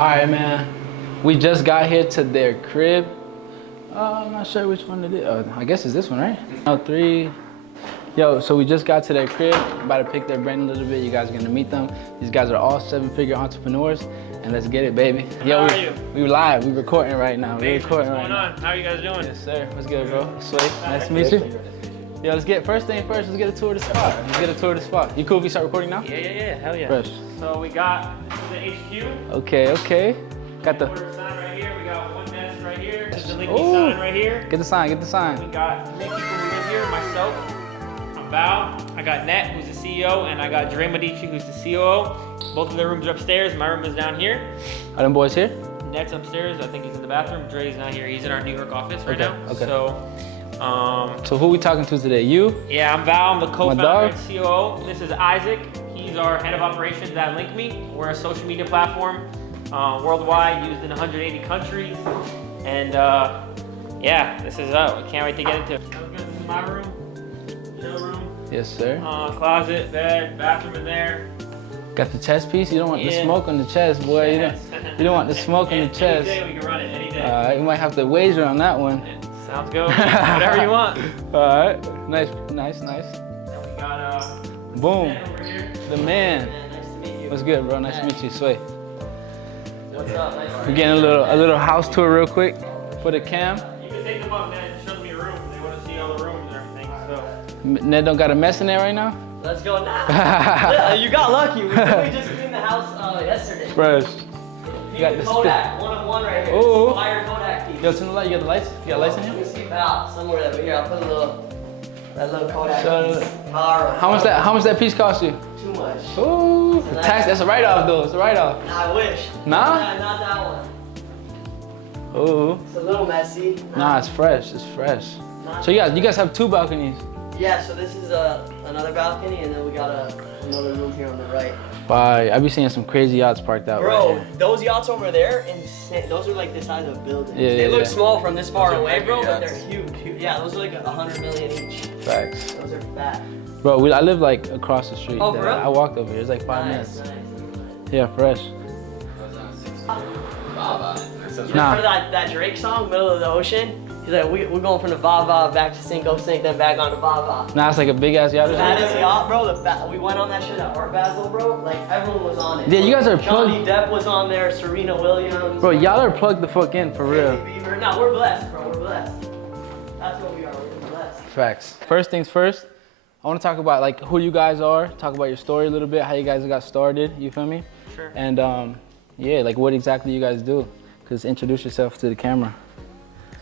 Alright, man. We just got here to their crib. I'm not sure which one it is. I guess it's this one, right? Oh, 3. Yo, so we just got to their crib. About to pick their brain a little bit. You guys are gonna meet them. These guys are all 7-figure entrepreneurs. And let's get it, baby. Yo, How are you? We live. We recording right now. We recording right now. What's going on? How are you guys doing? Yes, sir. What's good, bro? Sway. Nice to meet you. Yo, let's get first thing first. Let's get a tour of the spot. Let's get a tour of the spot. You cool if we start recording now? Yeah. Hell yeah. Fresh. So we got the HQ. Okay. Got the sign right here. We got one desk right here. This is the LINKME sign right here. Get the sign. We got 3 people who live here. Myself, I'm Val. I got Net, who's the CEO, and I got Dre Medici, who's the COO. Both of their rooms are upstairs. My room is down here. Are them boys here? Net's upstairs. I think he's in the bathroom. Dre's not here. He's in our New York office right now. Okay. So who we talking to today? You? Yeah, I'm Val. I'm the co-founder dog? and COO. This is Isaac. He's our head of operations at LINKME. We're a social media platform worldwide, used in 180 countries. And yeah, this is we can't wait to get into it. This is my room, chill room. Yes, sir. Closet, bed, bathroom in there. Got the chest piece? You don't want the smoke on the chest, boy. Yes. You don't want the smoke on the chest. Any day we can run it, any day. You might have to wager on that one. Sounds good. Whatever you want. All right. Nice. Then we got Boom. Ben over here. The man. Nice to meet you. What's good, bro? Nice to meet you, Sway. What's up? Nice to We're meet getting a little house tour real quick for the cam. You can take them up, man. Show them your room. They want to see all the rooms and everything. So. Ned don't got a mess in there right now? you. Let's go now. You got lucky. We just cleaned the house yesterday. Fresh. You got the Kodak, one right here. Ooh. Fire Kodak piece. Yo, turn the light. You got the lights? You got lights in Let here? me see Val somewhere over here. I'll put that little Kodak So, piece. Power. How much that piece cost you? Too much. Ooh, tax. That's a write-off though. It's a write-off. I wish. Nah? Not that one. Ooh. It's a little messy. Nah, it's fresh. It's fresh. So you guys have 2 balconies. Yeah, so this is another balcony, and then we got another room here on the right. Bye. I be seeing some crazy yachts parked out right Bro, here. those yachts over there, insane. Those are like the size of buildings. Yeah, they look yeah. small from this far Those are away, bro, mega but yachts. they're huge. Yeah, those are like 100 million each. Facts. Those are fat. Bro, I live like across the street. Oh, for real? I walked over here. It's like 5 minutes. Nice. Yeah, fresh. Nah. Remember that Drake song, Middle of the Ocean? He's like, we're going from the Vava back to Cinco Sink, then back on the Vava. Nah, it's like a big ass yacht. The baddest yacht, bro. We went on that shit at Art Basel, bro. Like, everyone was on it. Yeah, you guys are Johnny plugged. Depp was on there, Serena Williams. Bro, y'all are plugged the fuck in for real. Hailey Bieber. No, we're blessed, bro. We're blessed. That's what we are. We're blessed. Facts. First things first, I want to talk about like who you guys are, talk about your story a little bit, how you guys got started, you feel me? Sure. And yeah, like what exactly you guys do. Cause introduce yourself to the camera.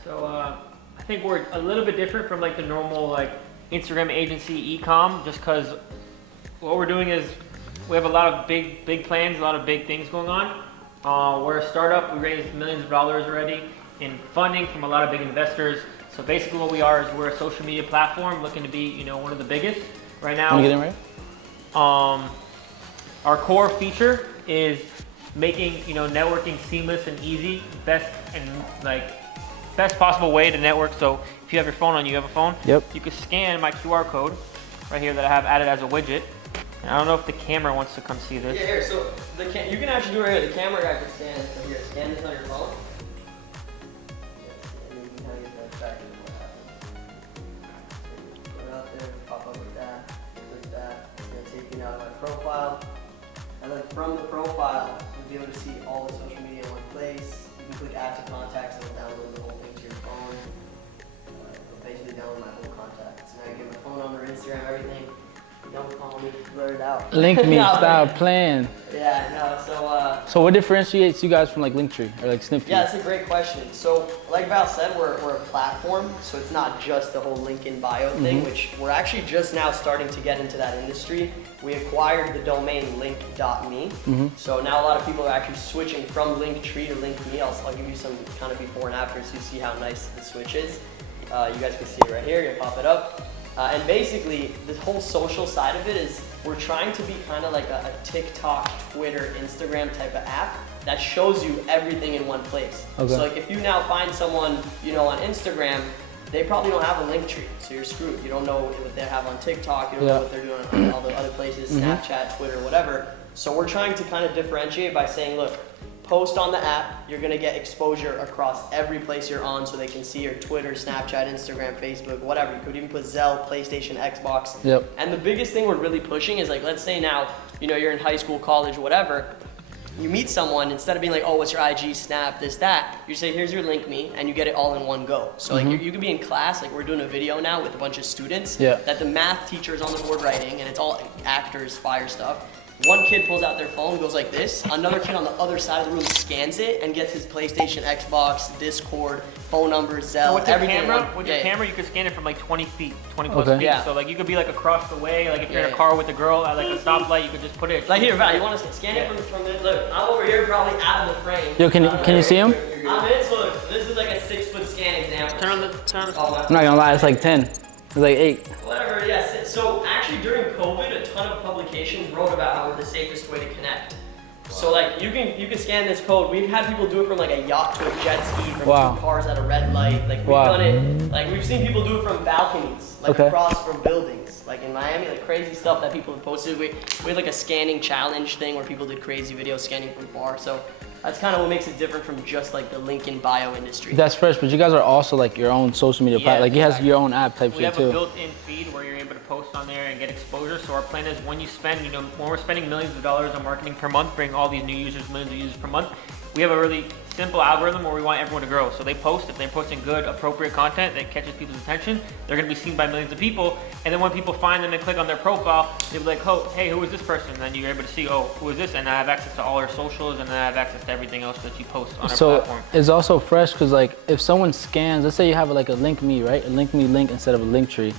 So I think we're a little bit different from like the normal like Instagram agency e-com, just because what we're doing is we have a lot of big plans, a lot of big things going on. We're a startup. We raised millions of dollars already in funding from a lot of big investors. So basically what we are is we're a social media platform looking to be, one of the biggest right now. Wanna get in right? Our core feature is making networking seamless and easy, best possible way to network. So if you have your phone on, you have a phone. Yep. You can scan my QR code right here that I have added as a widget. And I don't know if the camera wants to come see this. Yeah, here, so you can actually do it right here. The camera guy can scan it. So here, scan this on your phone. And then you can kind of get that back into what happens. Put it out there, pop up with that, click that. It's gonna take you now to my profile. And then from the profile, you'll be able to see all the social media in one place. You can click add to contacts and it'll download the whole thing to your phone. It'll basically download my whole contacts. Now I get my phone number, Instagram, everything. Don't call me, blur it out. Link me, No, stop playing. Yeah, no, So what differentiates you guys from like Linktree or like Snipfeed? yeah, that's a great question. So, like Val said, we're a platform, so it's not just the whole link in bio thing, which we're actually just now starting to get into that industry. We acquired the domain link.me, so now a lot of people are actually switching from Linktree to LINKME. I'll give you some kind of before and after so you see how nice the switch is. You guys can see it right here, you pop it up. And basically, this whole social side of it is we're trying to be kind of like a TikTok, Twitter, Instagram type of app that shows you everything in one place. Okay. So like if you now find someone, on Instagram, they probably don't have a link tree, so you're screwed. You don't know what they have on TikTok, you don't know what they're doing on all the other places, Snapchat, Twitter, whatever. So we're trying to kind of differentiate by saying, look, post on the app, you're gonna get exposure across every place you're on, so they can see your Twitter, Snapchat, Instagram, Facebook, whatever. You could even put Zelle, PlayStation, Xbox. Yep. And the biggest thing we're really pushing is like, let's say now, you're in high school, college, whatever. You meet someone, instead of being like, oh, what's your IG, Snap, this, that, you say, here's your LINKME, and you get it all in one go. So like you could be in class, like we're doing a video now with a bunch of students, that the math teacher is on the board writing, and it's all actors, fire stuff. One kid pulls out their phone, goes like this. Another kid on the other side of the room scans it and gets his PlayStation, Xbox, Discord, phone numbers, Zelle, with your everything. camera, you could scan it from like 20 feet, 20 plus feet. Yeah. So like you could be like across the way, like if you're in a car with a girl at like a stoplight, you could just put it. Like here, Val, you want to scan it from the, look, I'm over here probably out of the frame. Yo, can you see him? I'm in, so look, this is like a 6-foot scan example. Turn on the. Oh, I'm not gonna lie, it's like 10. It's like 8. Whatever, yes. So actually during COVID, a ton of publications wrote about how we're the safest way to connect. So like you can scan this code. We've had people do it from like a yacht to a jet ski, from 2 cars at a red light. Like we've done it. Like we've seen people do it from balconies, like across from buildings. Like in Miami, like crazy stuff that people have posted. We had like a scanning challenge thing where people did crazy videos scanning from far. So that's kind of what makes it different from just like the link in bio industry. That's fresh, but you guys are also like your own social media platform. Like you has your own app type shit too. We have a built-in feed where you're able to post on there and get exposure. So our plan is when you spend, when we're spending millions of dollars on marketing per month, bring all these new users, millions of users per month, we have a really simple algorithm where we want everyone to grow. So they post, if they're posting good, appropriate content that catches people's attention, they're gonna be seen by millions of people. And then when people find them and click on their profile, they'll be like, oh, hey, who is this person? And then you're able to see, oh, who is this? And I have access to all our socials, and then I have access to everything else that you post on our platform. So it's also fresh because like if someone scans, let's say you have like a LINKME, right? A LINKME link instead of a Linktree.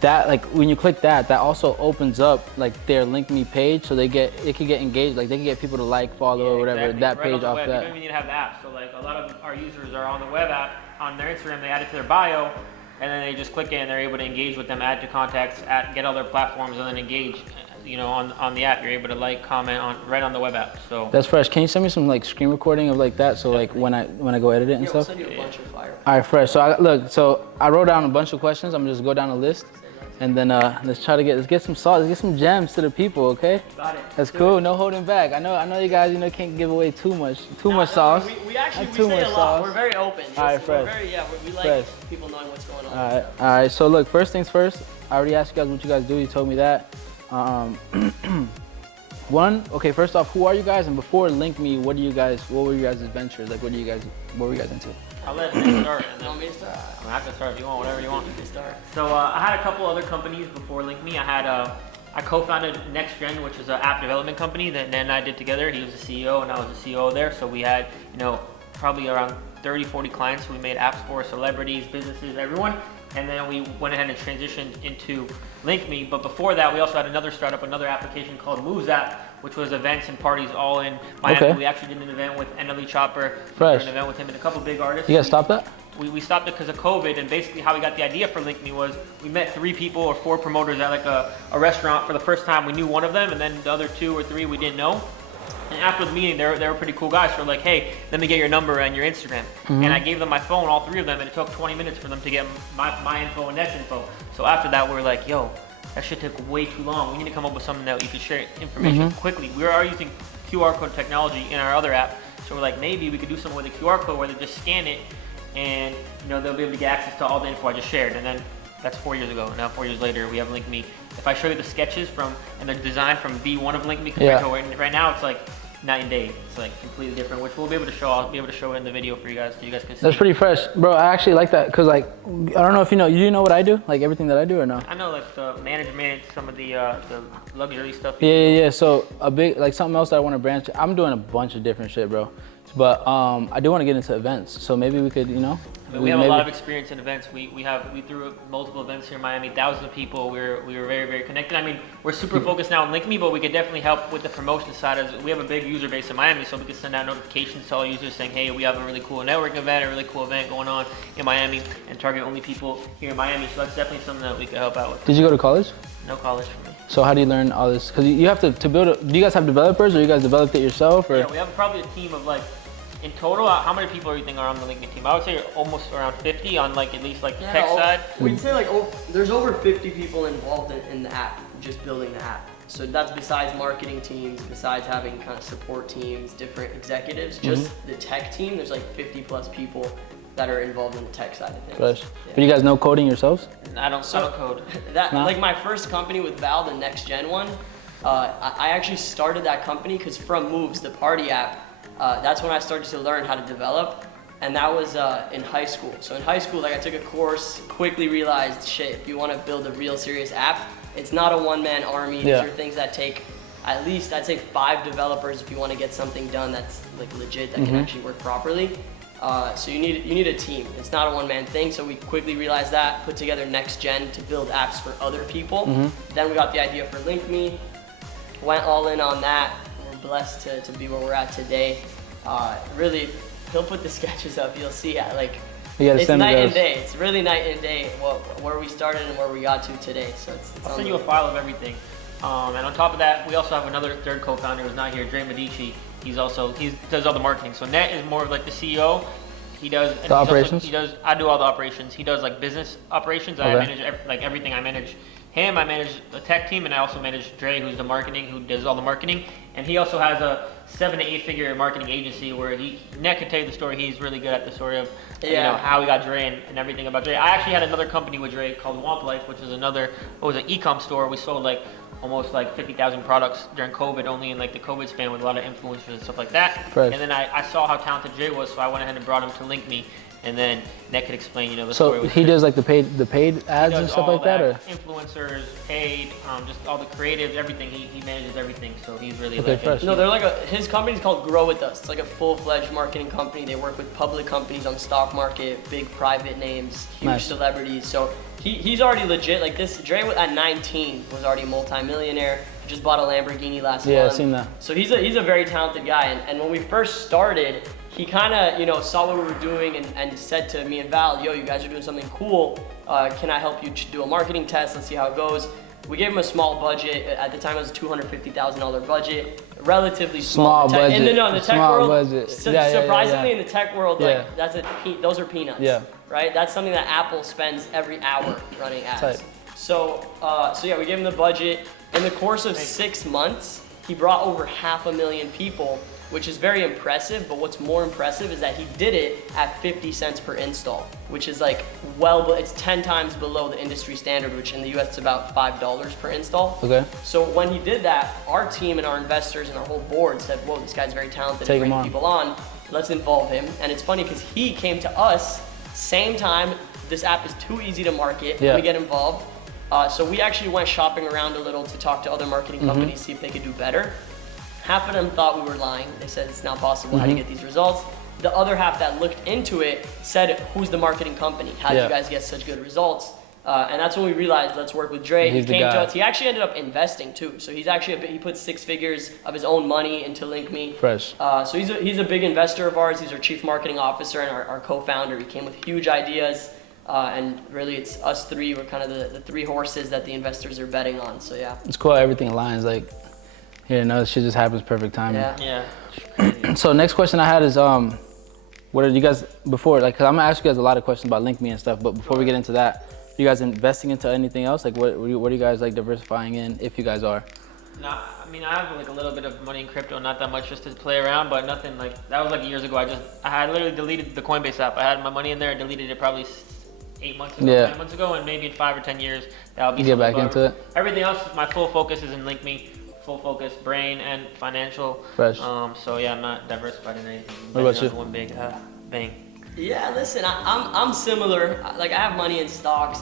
That like when you click that also opens up like their LINKME page, so it could get engaged, like they can get people to like, follow, or whatever that page off that. You don't even need to have the app. So like a lot of our users are on the web app, on their Instagram, they add it to their bio, and then they just click it and they're able to engage with them, add to contacts, get all their platforms, and then engage. On the app, you're able to like, comment right on the web app. So that's fresh. Can you send me some like screen recording of like that? So like when I go edit it and stuff. I'll send you a bunch of fire. All right, fresh. So I wrote down a bunch of questions. I'm gonna just go down a list. And then let's get some sauce, let's get some gems to the people, okay? Got it. That's cool, no holding back. I know you guys, can't give away too much sauce. We actually Not too say much a lot. sauce. We're very open. All right, we're fresh. we like Fresh. people knowing what's going on. All right. So look, first things first. I already asked you guys what you guys do. You told me that. First off, who are you guys? And before LINKME, what were your guys' ventures? Like, what were you guys into? I'll let you start. You want me to start? I'm gonna have to start if you want, whatever you want. You can start. So I had a couple other companies before LINKME. I co-founded NextGen, which is an app development company that Ned and I did together. He was the CEO and I was the COO there. So we had, probably around 30, 40 clients who we made apps for, celebrities, businesses, everyone. And then we went ahead and transitioned into LINKME. But before that, we also had another startup, another application called Moves App, which was events and parties all in Miami. Okay. We actually did an event with NLE Chopper. Fresh. We did an event with him and a couple big artists. You guys stopped that? We stopped it because of COVID, and basically how we got the idea for LINKME was we met 3 people or 4 promoters at like a restaurant for the first time. We knew one of them, and then the other 2 or 3 we didn't know. And after the meeting, they were pretty cool guys. So we're like, hey, let me get your number and your Instagram. And I gave them my phone, all 3 of them, and it took 20 minutes for them to get my info and Ned's info. So after that, we were like, yo, that shit took way too long. We need to come up with something that you could share information quickly. We are using QR code technology in our other app. So we're like, maybe we could do something with a QR code where they just scan it and they'll be able to get access to all the info I just shared. And then that's 4 years ago. Now 4 years later, we have LINKME. If I show you the sketches and the design from V1 of LINKME compared to right now, it's like night and day. It's like completely different, which we'll be able to show. I'll be able to show it in the video for you guys so you guys can see. That's pretty fresh. Bro, I actually like that because like, I don't know if you know what I do? Like everything that I do or no? I know like the management, some of the luxury stuff. Yeah. So something else that I want to branch. I'm doing a bunch of different shit, bro. But I do want to get into events. So maybe we could, We have a lot of experience in events. We threw multiple events here in Miami, thousands of people. We were very, very connected. I mean, we're super focused now on LINKME, but we could definitely help with the promotion side. As we have a big user base in Miami, so we could send out notifications to all users saying, hey, we have a really cool networking event, a really cool event going on in Miami, and target only people here in Miami. So that's definitely something that we could help out with. Did you go to college? No college for me. So how do you learn all this? Because you have to build do you guys have developers or you guys developed it yourself? Or? Yeah, we have probably a team of like, in total, how many people do you think are on the LINKME team? I would say almost around 50 on like at least like the tech side. We'd say like there's over 50 people involved in the app, just building the app. So that's besides marketing teams, besides having kind of support teams, different executives, just the tech team, there's like 50 plus people that are involved in the tech side of things. Fresh. Yeah. But you guys know coding yourselves? I don't code. That No? like my first company with Val, the next gen one, I actually started that company because from Moves, the party app, that's when I started to learn how to develop. And that was in high school. So in high school, like I took a course, quickly realized, shit, if you want to build a real serious app, it's not a one-man army. Yeah. These are things that take at least, I'd say 5 developers if you want to get something done that's like legit, that can actually work properly. So you need a team. It's not a one-man thing. So we quickly realized that, put together Next Gen to build apps for other people. Then we got the idea for LINKME, went all in on that. We're blessed to be where we're at today. Really, he'll put the sketches up. You'll see, like it's night and day. It's really night and day where we started and where we got to today. So it's I'll send you a file of everything. And on top of that, we also have another third co-founder who's not here, Dre Medici. He does all the marketing. So Net is more of like the CEO. He does the operations. I do all the operations. He does like business operations. I manage everything. I manage him. I manage the tech team, and I also manage Dre, who's the marketing, who does all the marketing. And he also has a 7 to 8 figure marketing agency where Net could tell you the story. He's really good at the story of you know, how we got Dre and everything about Dre. I actually had another company with Dre called Womp Life, which is an e-com store. We sold like almost like 50,000 products during COVID, only in like the COVID span with a lot of influencers and stuff like that. Fresh. And then I saw how talented Dre was, so I went ahead and brought him to LINKME. And then Nick could explain, the story. So with he Dre. does like the paid ads and stuff like that, or influencers, paid, just all the creatives, everything. He manages everything, so he's really Okay, like fresh. No, they're like his company's called Grow With Us. It's like a full-fledged marketing company. They work with public companies on stock market, big private names, huge celebrities. So he's already legit. Like this, Dre at 19 was already a multi-millionaire. Just bought a Lamborghini last month. Yeah, I've seen that. So he's a very talented guy. And when we first started, he kind of saw what we were doing and said to me and Val, yo, you guys are doing something cool. Can I help you do a marketing test? Let's see how it goes. We gave him a small budget. At the time, it was a $250,000 budget. Relatively small. Budget. In the tech Small world, budget. surprisingly in the tech world, Yeah. like those are peanuts. Yeah. Right? That's something that Apple spends every hour running ads. Tight. So yeah, we gave him the budget. In the course of 6 months, he brought over 500,000 people, which is very impressive. But what's more impressive is that he did it at 50 cents per install, which is like it's 10 times below the industry standard, which in the US is about $5 per install. Okay. So when he did that, our team and our investors and our whole board said, whoa, this guy's very talented, Take him bringing on. people on. Let's involve him. And it's funny because he came to us same time. This app is too easy to market. Yeah. Let me get involved. So we actually went shopping around a little to talk to other marketing companies, see if they could do better. Half of them thought we were lying. They said it's not possible how to get these results. The other half that looked into it said, who's the marketing company? How did you guys get such good results? And that's when we realized, let's work with Dre. He's He the came guy. to us. He actually ended up investing too. So he's actually he put 6 figures of his own money into LINKME. Fresh. So he's a big investor of ours. He's our chief marketing officer and our co-founder. He came with huge ideas. And really, it's us three. We're kind of the 3 horses that the investors are betting on. So yeah. It's cool how everything aligns. Like, shit just happens perfect timing. Yeah. So next question I had is, what are you guys before? Like, cause I'm gonna ask you guys a lot of questions about LINKME and stuff. But before we get into that, are you guys investing into anything else? Like, what are you guys like diversifying in? If you guys are. No, I mean, I have like a little bit of money in crypto, not that much, just to play around, but nothing like that was like years ago. I had literally deleted the Coinbase app. I had my money in there. I deleted it probably 8 months ago, 9 months ago, and maybe in 5 or 10 years that'll be Get back something into it. Everything else, my full focus is in LINKME, full focus, brain and financial. Fresh. So yeah, I'm not diversified in anything. What about you? One big bang. Yeah, listen, I'm similar. Like I have money in stocks.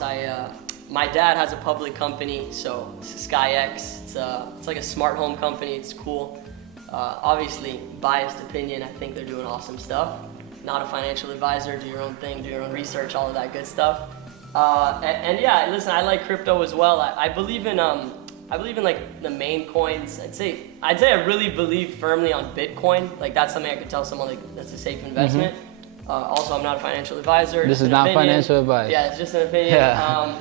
My dad has a public company, so it's SkyX. It's like a smart home company. It's cool. Obviously, biased opinion. I think they're doing awesome stuff. Not a financial advisor. Do your own thing. Do your own research. All of that good stuff. And yeah, listen, I like crypto as well. I believe in like the main coins. I'd say I really believe firmly on Bitcoin. Like that's something I could tell someone like that's a safe investment. Also, I'm not a financial advisor. This just is an not opinion. financial advice. Yeah, it's just an opinion. Yeah.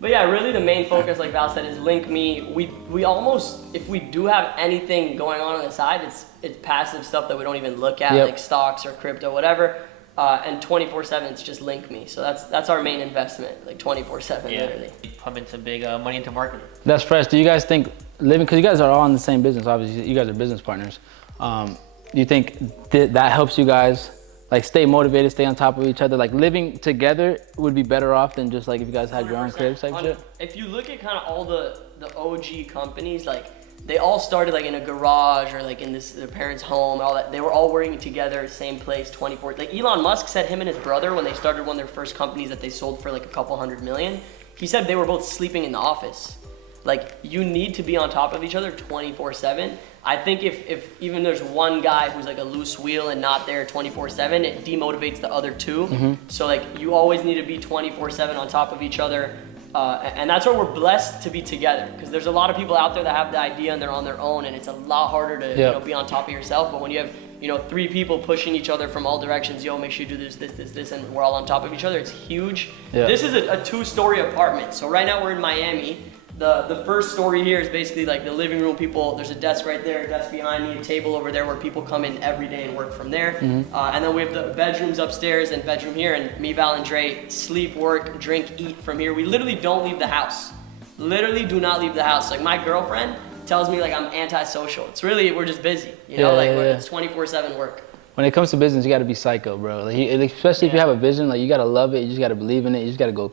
But yeah, really the main focus, like Val said, is LINKME. We almost, if we do have anything going on the side, it's passive stuff that we don't even look at, like stocks or crypto, whatever. And 24/7, it's just LINKME. So that's our main investment, like 24/7, literally. pumping some big money into marketing. That's fresh. Do you guys think living, because you guys are all in the same business, obviously, you guys are business partners. Do you think that helps you guys like stay motivated, stay on top of each other? Like living together would be better off than just like if you guys had your own cribs type shit? If you look at kind of all the OG companies, like they all started like in a garage or like in their parents' home, all that. They were all working together, same place, 24. Like Elon Musk said him and his brother, when they started one of their first companies that they sold for like a couple $100 million, he said they were both sleeping in the office. Like you need to be on top of each other 24/7. I think if even there's one guy who's like a loose wheel and not there 24/7, it demotivates the other two. So like you always need to be 24/7 on top of each other. And that's why we're blessed to be together, because there's a lot of people out there that have the idea and they're on their own, and it's a lot harder to you know, be on top of yourself. But when you have 3 people pushing each other from all directions, yo, make sure you do this, and we're all on top of each other, it's huge. This is a 2-story apartment. So right now we're in Miami. The first story here is basically like the living room. People, there's a desk right there, a desk behind me, a table over there where people come in every day and work from there. And then we have the bedrooms upstairs and bedroom here, and me, Val, and Dre sleep, work, drink, eat from here. We literally don't leave the house. Literally do not leave the house. Like my girlfriend tells me like I'm antisocial. It's really, we're just busy, it's 24/7 work. When it comes to business, you gotta be psycho, bro. Like, especially if you have a vision, like you gotta love it, you just gotta believe in it, you just gotta go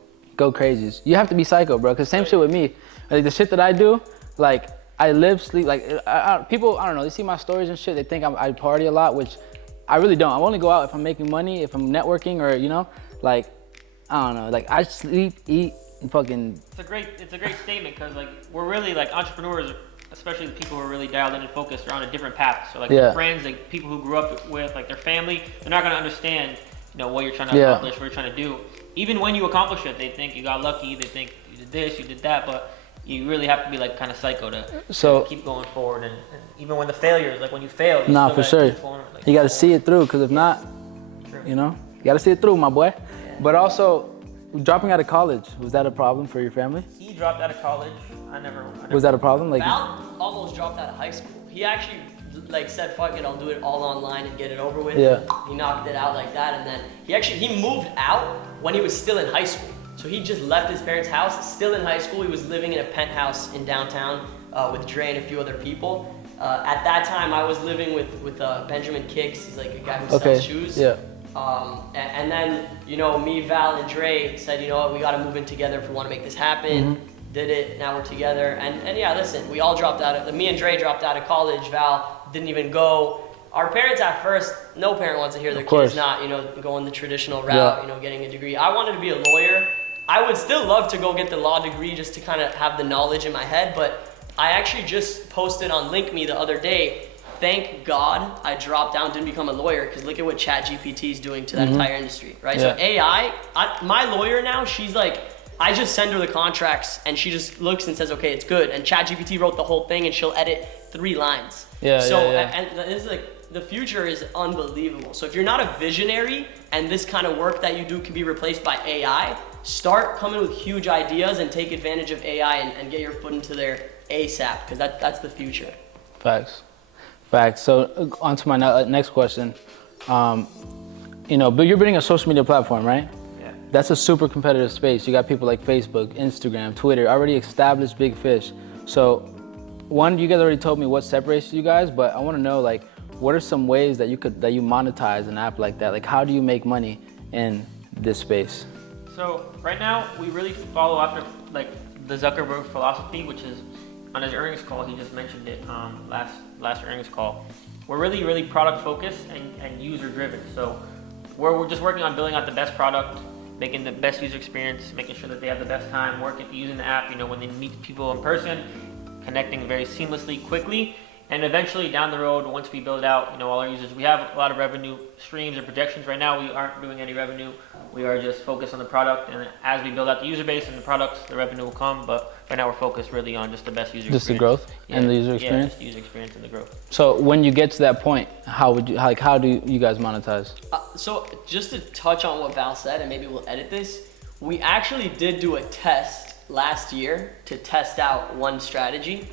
crazy. You have to be psycho, bro, because same shit with me. Like the shit that I do, like I live, sleep, like people, I don't know, they see my stories and shit, they think I party a lot, which I really don't. I only go out if I'm making money, if I'm networking, or like, I don't know, like I sleep, eat, and fucking. It's a great statement, because like we're really like entrepreneurs, especially the people who are really dialed in and focused, are on a different path. So like their friends, like people who grew up with, like their family, they're not gonna understand, what you're trying to accomplish, what you're trying to do. Even when you accomplish it, they think you got lucky, they think you did this, you did that, but you really have to be like kind of psycho to keep going forward, and even when the failures, like when you fail, you for sure. You got to see it through, because if not, you got to see it through, my boy. But also, dropping out of college, was that a problem for your family? He dropped out of college. I never. Was that a problem? Like Val almost dropped out of high school. He actually like said, "Fuck it, I'll do it all online and get it over with." He knocked it out like that, and then he moved out when he was still in high school. So he just left his parents' house, still in high school. He was living in a penthouse in downtown with Dre and a few other people. At that time, I was living with Benjamin Kicks. He's like a guy who sells shoes. And then, me, Val, and Dre said, you know what, we got to move in together if we want to make this happen. Did it, now we're together. And yeah, listen, we all dropped out me and Dre dropped out of college. Val didn't even go. Our parents at first, no parent wants to hear their kids not, going the traditional route, getting a degree. I wanted to be a lawyer. I would still love to go get the law degree just to kind of have the knowledge in my head, but I actually just posted on LINKME the other day, thank God I dropped down, didn't become a lawyer, because look at what ChatGPT is doing to that entire industry, right? So AI, my lawyer now, she's like, I just send her the contracts and she just looks and says, okay, it's good. And ChatGPT wrote the whole thing and she'll edit 3 lines. And this is like, the future is unbelievable. So if you're not a visionary and this kind of work that you do can be replaced by AI, start coming with huge ideas and take advantage of AI and get your foot into there ASAP, because that's the future. Facts. So on to my next question. But you're building a social media platform, right? Yeah. That's a super competitive space. You got people like Facebook, Instagram, Twitter, already established big fish. So one, you guys already told me what separates you guys, but I want to know, like, what are some ways that you monetize an app like that? Like, how do you make money in this space? So right now, we really follow after like the Zuckerberg philosophy, which is on his earnings call, he just mentioned it last earnings call. We're really product focused and user driven. So we're just working on building out the best product, making the best user experience, making sure that they have the best time using the app, when they meet people in person, connecting very seamlessly, quickly. And eventually down the road, once we build out, all our users, we have a lot of revenue streams and projections. Right now, we aren't doing any revenue. We are just focused on the product, and as we build out the user base and the products, the revenue will come. But right now, we're focused really on just the best user experience. Just the growth and the user experience? Yeah, just the user experience and the growth. So when you get to that point, how do you guys monetize? So just to touch on what Val said, and maybe we'll edit this, we actually did do a test last year to test out one strategy.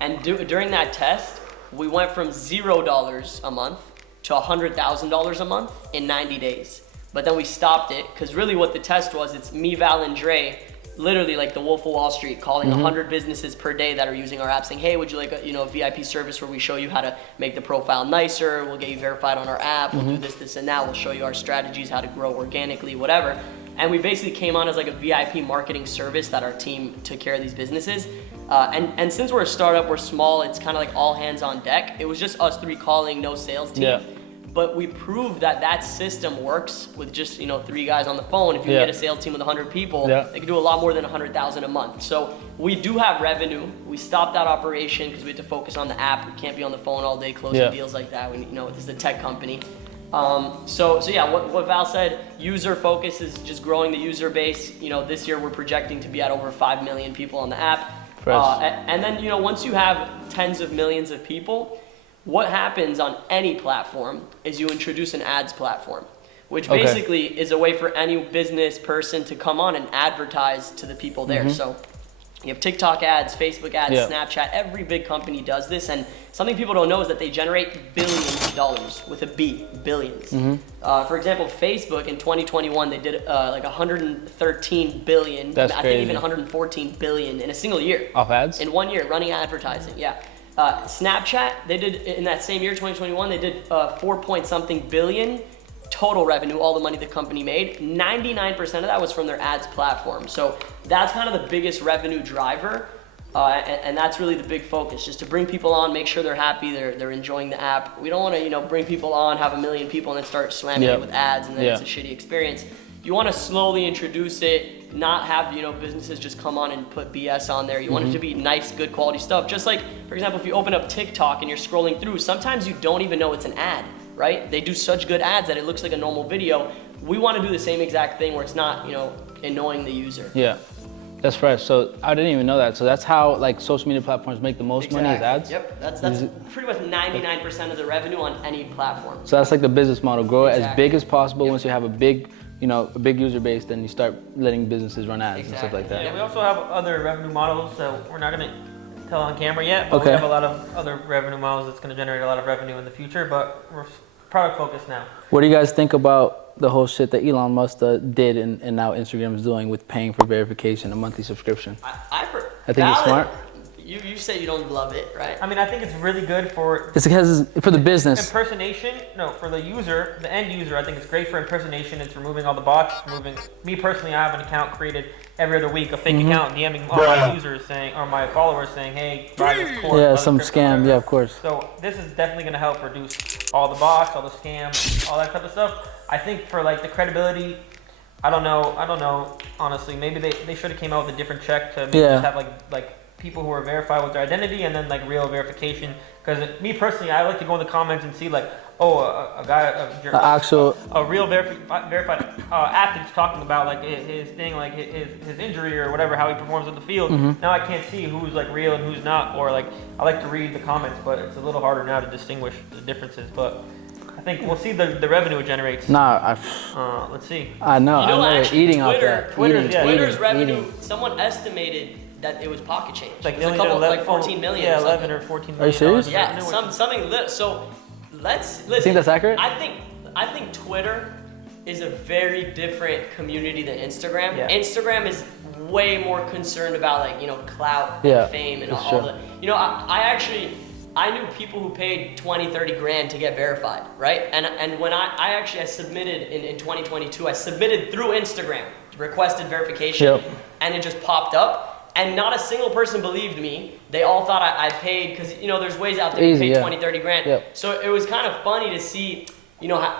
And during that test, we went from $0 a month to $100,000 a month in 90 days. But then we stopped it, because really what the test was, it's me, Val, and Dre literally like the Wolf of Wall Street, calling 100 businesses per day that are using our app, saying, hey, would you like a VIP service where we show you how to make the profile nicer, we'll get you verified on our app, we'll do this, this, and that, we'll show you our strategies, how to grow organically, whatever. And we basically came on as like a VIP marketing service that our team took care of these businesses. And since we're a startup, we're small, it's kind of like all hands on deck. It was just us three calling, no sales team. Yeah. But we proved that that system works with just 3 guys on the phone. If you get a sales team with 100 people, they can do a lot more than 100,000 a month. So we do have revenue. We stopped that operation because we had to focus on the app. We can't be on the phone all day closing deals like that. We, this is a tech company. So yeah, what Val said, user focus is just growing the user base. This year we're projecting to be at over 5 million people on the app. And then, once you have tens of millions of people, what happens on any platform is you introduce an ads platform, which basically is a way for any business person to come on and advertise to the people there. So you have TikTok ads, Facebook ads, Snapchat, every big company does this. And something people don't know is that they generate billions of dollars with a B, billions. For example, Facebook in 2021, they did like 113 billion, That's I crazy. think even 114 billion in a single year. Off ads? In 1 year, running advertising, Snapchat, they did, in that same year, 2021, they did 4-point-something billion total revenue, all the money the company made. 99% of that was from their ads platform. So that's kind of the biggest revenue driver. And that's really the big focus, just to bring people on, make sure they're happy, they're enjoying the app. We don't want to, bring people on, have 1 million people, and then start slamming it with ads, and then it's a shitty experience. You want to slowly introduce it, not have businesses just come on and put BS on there. You want it to be nice, good quality stuff. Just like, for example, if you open up TikTok and you're scrolling through, sometimes you don't even know it's an ad, right? They do such good ads that it looks like a normal video. We want to do the same exact thing where it's not, annoying the user. Yeah. That's fresh. So I didn't even know that. So that's how like social media platforms make the most money is ads? Yep. That's pretty much 99% of the revenue on any platform. So that's like the business model. Grow it as big as possible. Once you have a big user base, then you start letting businesses run ads and stuff like that. Yeah, we also have other revenue models, so we're not gonna tell on camera yet, but we have a lot of other revenue models that's gonna generate a lot of revenue in the future, but we're product focused now. What do you guys think about the whole shit that Elon Musk did and now Instagram is doing with paying for verification, a monthly subscription? I think it's smart. You say you don't love it, right? I mean, I think it's really good for... It's because for the business. Impersonation, no, for the user, the end user, I think it's great for impersonation. It's removing all the bots, me personally, I have an account created every other week, a fake account DMing all my users saying, or my followers saying, hey, buy this course. Yeah, some scam, yeah, of course. So this is definitely gonna help reduce all the bots, all the scams, all that type of stuff. I think for like the credibility, I don't know, honestly, maybe they should have came out with a different check to maybe just have like people who are verified with their identity and then like real verification. Because me personally, I like to go in the comments and see like, oh, a real verified athlete's talking about like his thing, like his injury or whatever, how he performs on the field. Now I can't see who's like real and who's not, or like I like to read the comments, but it's a little harder now to distinguish the differences. But I think we'll see the revenue it generates. Let's see. I know. Actually, eating off that. Twitter's revenue, someone estimated that it was pocket change. Like it was a couple, like 14 million. Yeah, or 11 or 14 million. Are you serious? Yeah, something. So let's listen. You think that's accurate? I think Twitter is a very different community than Instagram. Yeah. Instagram is way more concerned about like clout, and fame, and all the. I knew people who paid 20, 30 grand to get verified, right? And when I submitted in 2022, I submitted through Instagram, requested verification, and it just popped up. And not a single person believed me. They all thought I paid, because there's ways out there to pay 20, 30 grand. So it was kind of funny to see,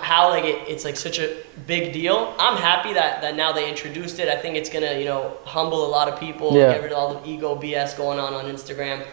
how like it's like such a big deal. I'm happy that now they introduced it. I think it's gonna, humble a lot of people, get rid of all the ego BS going on Instagram.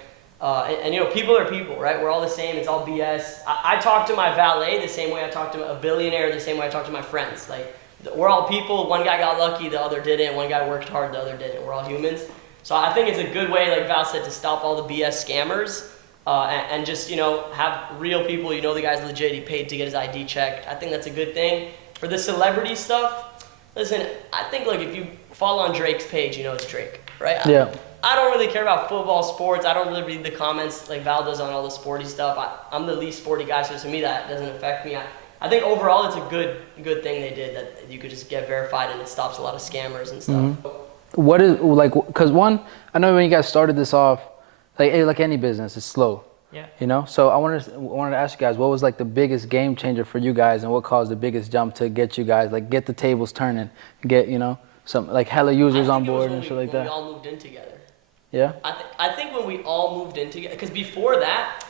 And people are people, right? We're all the same. It's all BS. I talk to my valet the same way I talk to a billionaire, the same way I talk to my friends. Like, we're all people. One guy got lucky, the other didn't. One guy worked hard, the other didn't. We're all humans. So I think it's a good way, like Val said, to stop all the BS scammers and just, have real people. The guy's legit. He paid to get his ID checked. I think that's a good thing. For the celebrity stuff, listen, I think, like, if you follow on Drake's page, it's Drake, right? I don't really care about football, sports. I don't really read the comments like Val does on all the sporty stuff. I'm the least sporty guy, so to me that doesn't affect me. I think overall it's a good thing they did, that you could just get verified and it stops a lot of scammers and stuff. what is like? Because one, I know when you guys started this off, like any business, it's slow. Yeah. You know, so I wanted to ask you guys, what was like the biggest game changer for you guys, and what caused the biggest jump to get you guys like get the tables turning, get some like hella users on board and shit like that. We all moved in together. Yeah. I think when we all moved in together, because before that,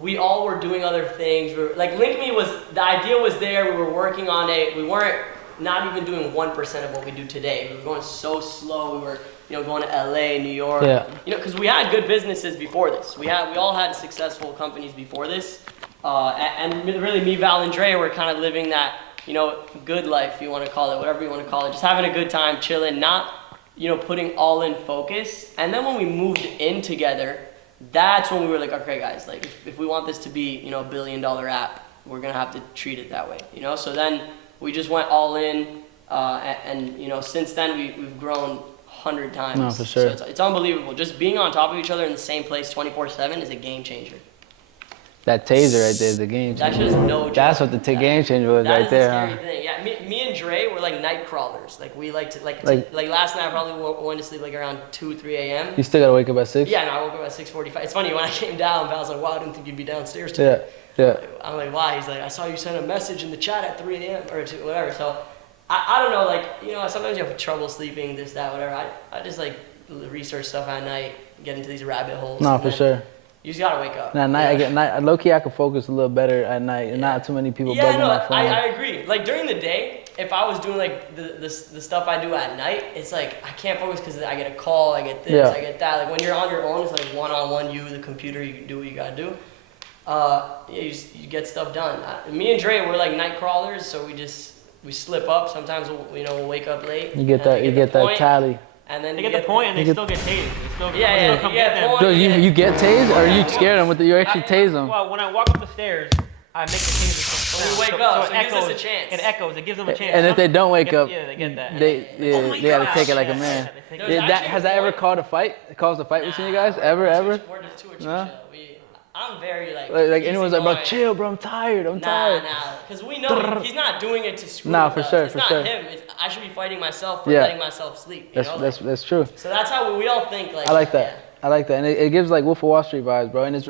we all were doing other things. Like LINKME was, the idea was there. We were working on it. We weren't not even doing 1% of what we do today. We were going so slow. We were going to LA, New York. Yeah. Because we had good businesses before this. We all had successful companies before this. And really, me, Val, and Dre were kind of living that, good life, you want to call it, whatever you want to call it. Just having a good time, chilling, not, putting all in focus. And then when we moved in together, that's when we were like, okay, guys, like if we want this to be, a $1 billion app, we're gonna have to treat it that way, So then we just went all in, and since then we've grown 100 times. No, for sure. So it's unbelievable. Just being on top of each other in the same place 24/7 is a game changer. That taser right there is the game changer. That's just no joke. That's what the game changer was right there. That is the scary thing. Yeah, me and Dre were like night crawlers. Like we like to like last night I probably went to sleep like around 2-3 a.m. You still gotta wake up at 6? Yeah, no, I woke up at 6:45. It's funny when I came down, Val's like, "Wow, I didn't think you'd be downstairs today." Yeah. I'm like, "Why?" He's like, "I saw you send a message in the chat at 3 a.m. or whatever." So I don't know, like sometimes you have trouble sleeping, this, that, whatever. I just like research stuff at night, get into these rabbit holes. No, for sure. You just gotta wake up. At night, low key, I can focus a little better at night, and not too many people bugging my phone. I agree. Like during the day, if I was doing like the stuff I do at night, it's like I can't focus because I get a call, I get this, I get that. Like when you're on your own, it's like one-on-one, you, the computer, you do what you gotta do. You get stuff done. Me and Dre, we're like night crawlers, so we slip up. Sometimes we'll wake up late. You get that tally. And then they get the point, and they still get tased. They still come get them. So you get tased, or you scare them you actually tase them? Well, when I walk up the stairs, I make the taser sound. When we wake up, so it gives us a chance. It echoes. It gives them a chance. And if they don't wake up, they get that. They gotta take it like a man. Has that ever caused a fight? It caused a fight between you guys? Ever? We're just too chill. I'm very like anyone's like, bro, chill, bro. I'm tired. Nah, because we know he's not doing it to screw with us. Sure, it's for not sure. him. I should be fighting myself for letting myself sleep. That's true. So that's how we all think. Like I like that. I like that, and it gives like Wolf of Wall Street vibes, bro. And it's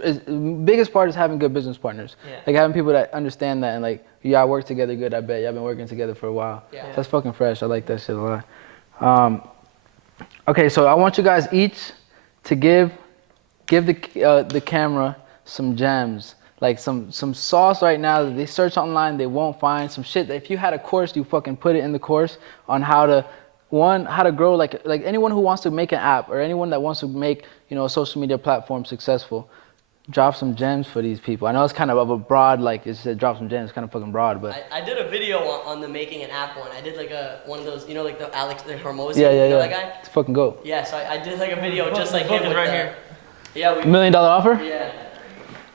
biggest part is having good business partners. Yeah. Like having people that understand that and like y'all work together good. I bet y'all been working together for a while. Yeah. That's fucking fresh. I like that shit a lot. Okay, so I want you guys each to give the camera some gems, like some sauce right now that they search online they won't find, some shit that if you had a course you fucking put it in the course on how to grow, like anyone who wants to make an app or anyone that wants to make a social media platform successful. Drop some gems for these people. I know it's kind of a broad, like it said drop some gems, kind of fucking broad, but I did a video on the making an app one. I did like one of those, like the Alex the Hormozy, that guy? It's fucking go. Yeah, so I did like a video just like him with right here. Yeah, $1 million offer? Yeah.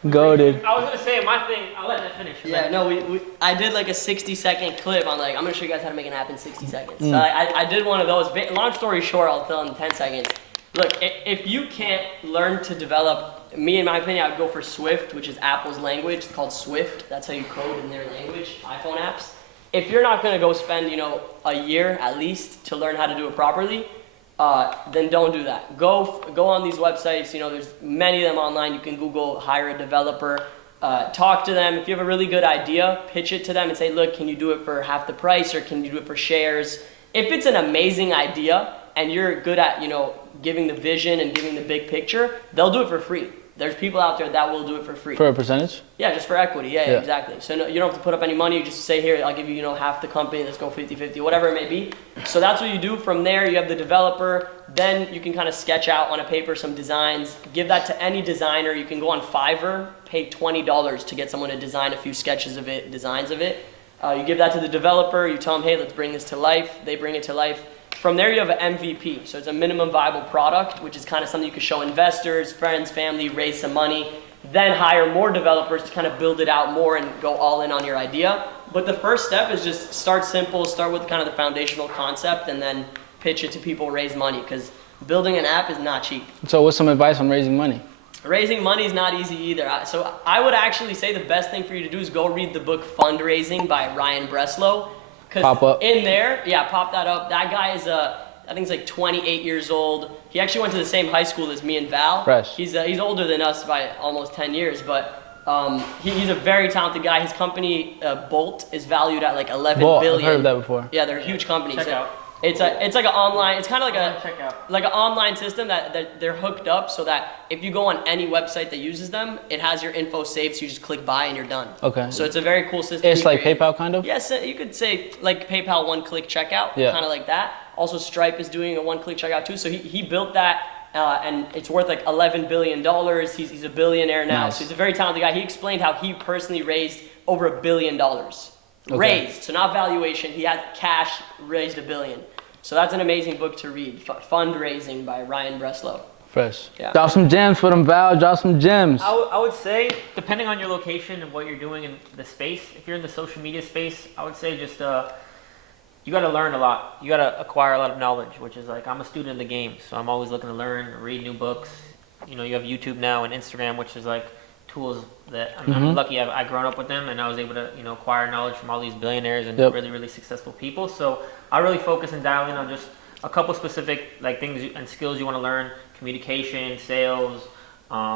Goated. I was gonna say my thing. I'll let that finish. Yeah, no, I did like a 60-second clip on like I'm gonna show you guys how to make an app in 60 seconds. So I did one of those. Long story short, I'll tell in 10 seconds. Look, if you can't learn to develop, in my opinion, I would go for Swift, which is Apple's language. It's called Swift. That's how you code in their language, iPhone apps. If you're not gonna go spend a year at least to learn how to do it properly, then don't do that. Go on these websites. There's many of them online. You can Google, hire a developer, talk to them. If you have a really good idea, pitch it to them and say, look, can you do it for half the price, or can you do it for shares? If it's an amazing idea and you're good at giving the vision and giving the big picture, they'll do it for free. There's people out there that will do it for free. For a percentage? Yeah, just for equity. Yeah, exactly. So you don't have to put up any money. You just say, here, I'll give you, half the company. Let's go 50-50, whatever it may be. So that's what you do. From there, you have the developer. Then you can kind of sketch out on a paper some designs. Give that to any designer. You can go on Fiverr, pay $20 to get someone to design a few sketches of it, designs of it. You give that to the developer. You tell them, hey, let's bring this to life. They bring it to life. From there, you have an MVP. So it's a minimum viable product, which is kind of something you can show investors, friends, family, raise some money, then hire more developers to kind of build it out more and go all in on your idea. But the first step is just start simple, start with kind of the foundational concept, and then pitch it to people, raise money, because building an app is not cheap. So what's some advice on raising money? Raising money is not easy either. So I would actually say the best thing for you to do is go read the book Fundraising by Ryan Breslow. Pop up. In there, pop that up. That guy is I think he's like 28 years old. He actually went to the same high school as me and Val. Fresh. He's older than us by almost 10 years, but he's a very talented guy. His company, Bolt, is valued at like 11 billion. I've heard of that before. Yeah, they're a huge company. Check out. It's like an online. It's kind of Checkout. like an online system that they're hooked up so that if you go on any website that uses them, it has your info saved. So you just click buy and you're done. Okay. So it's a very cool system. It's like PayPal kind of? Yes, you could say like PayPal one-click checkout, Yeah. kind of like that. Also, Stripe is doing a one-click checkout too. So he built that, and it's worth like $11 billion. He's a billionaire now. Nice. So he's a very talented guy. He explained how he personally raised over $1 billion. Okay. Raised, so not valuation. He had cash, raised $1 billion. So that's an amazing book to read. Fundraising by Ryan Breslow. Fresh. Yeah. Drop some gems for them, Val. Drop some gems. I would say, depending on your location and what you're doing in the space, if you're in the social media space, I would say just you got to learn a lot. You got to acquire a lot of knowledge, which is like, I'm a student of the game, so I'm always looking to learn, read new books. You know, you have YouTube now and Instagram, which is like tools that I'm lucky I've grown up with them, and I was able to, you know, acquire knowledge from all these billionaires and really, really successful people. So I really focus and dial in on just a couple specific like things and skills you want to learn: communication, sales,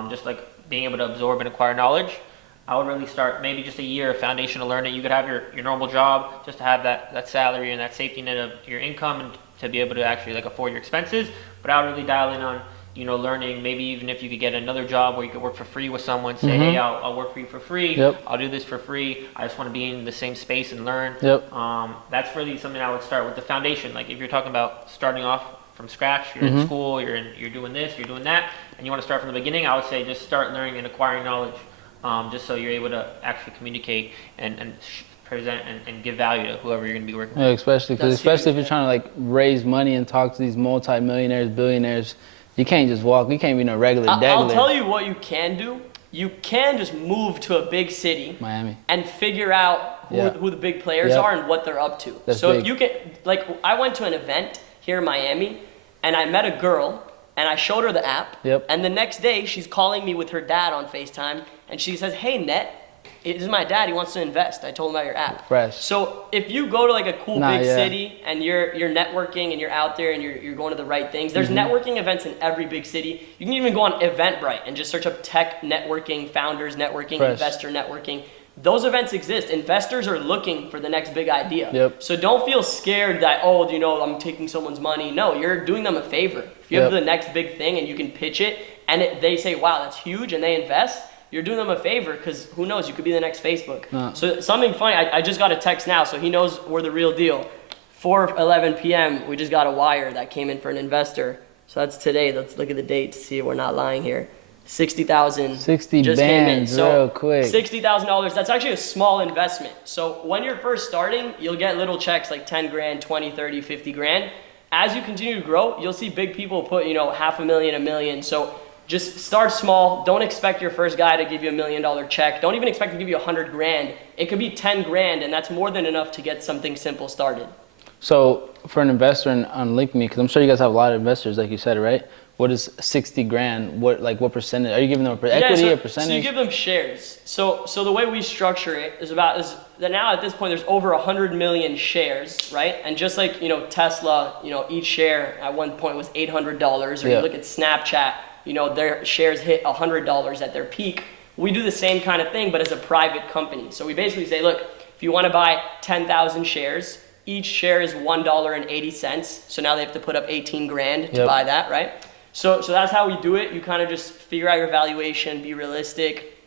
just like being able to absorb and acquire knowledge. I would really start maybe just a year of foundational learning. You could have your normal job just to have that salary and that safety net of your income and to be able to actually like afford your expenses. But I would really dial in on, you know, learning, maybe even if you could get another job where you could work for free with someone, say, hey, I'll work for you for free. Yep. I'll do this for free. I just want to be in the same space and learn. Yep. That's really something I would start with, the foundation. Like if you're talking about starting off from scratch, you're in school, you're doing this, you're doing that, and you want to start from the beginning, I would say just start learning and acquiring knowledge, just so you're able to actually communicate and present and give value to whoever you're going to be working with. Yeah, especially if you're trying to like raise money and talk to these multi-millionaires, billionaires. You can't just walk. You can't be no regular degular. I'll tell you what you can do. You can just move to a big city, Miami, and figure out who the big players are and what they're up to. That's so big. if you can, like, I went to an event here in Miami, and I met a girl, and I showed her the app. Yep. And the next day, she's calling me with her dad on FaceTime, and she says, "Hey, Net, this is my dad. He wants to invest. I told him about your app." Fresh. So if you go to like a cool big city and you're networking and you're out there and you're going to the right things, there's networking events in every big city. You can even go on Eventbrite and just search up tech networking, founders networking, investor networking. Those events exist. Investors are looking for the next big idea. Yep. So don't feel scared that, oh, you know, I'm taking someone's money. No, you're doing them a favor. If you have the next big thing and you can pitch it and they say, wow, that's huge, and they invest, you're doing them a favor, because who knows, you could be the next Facebook. So something funny, I just got a text now, so he knows we're the real deal. 4:11 p.m., we just got a wire that came in for an investor. So that's today. Let's look at the date to see if we're not lying here. 60,000 60 just came in. bands, So real quick. $60,000, that's actually a small investment. So when you're first starting, you'll get little checks like 10 grand, 20, 30, 50 grand. As you continue to grow, you'll see big people put, you know, $500,000, $1 million. So just start small. Don't expect your first guy to give you $1 million check. Don't even expect to give you 100 grand. It could be 10 grand, and that's more than enough to get something simple started. So for an investor on LinkedMe, because I'm sure you guys have a lot of investors, like you said, right? What is 60 grand? What percentage? Are you giving them equity or percentage? So you give them shares. So the way we structure it is that now at this point there's over 100 million shares, right? And just like, you know, Tesla, you know, each share at one point was $800, or you look at Snapchat, you know, their shares hit $100 at their peak. We do the same kind of thing, but as a private company. So we basically say, look, if you want to buy 10,000 shares, each share is $1.80. So now they have to put up 18 grand to buy that, right? So that's how we do it. You kind of just figure out your valuation, be realistic.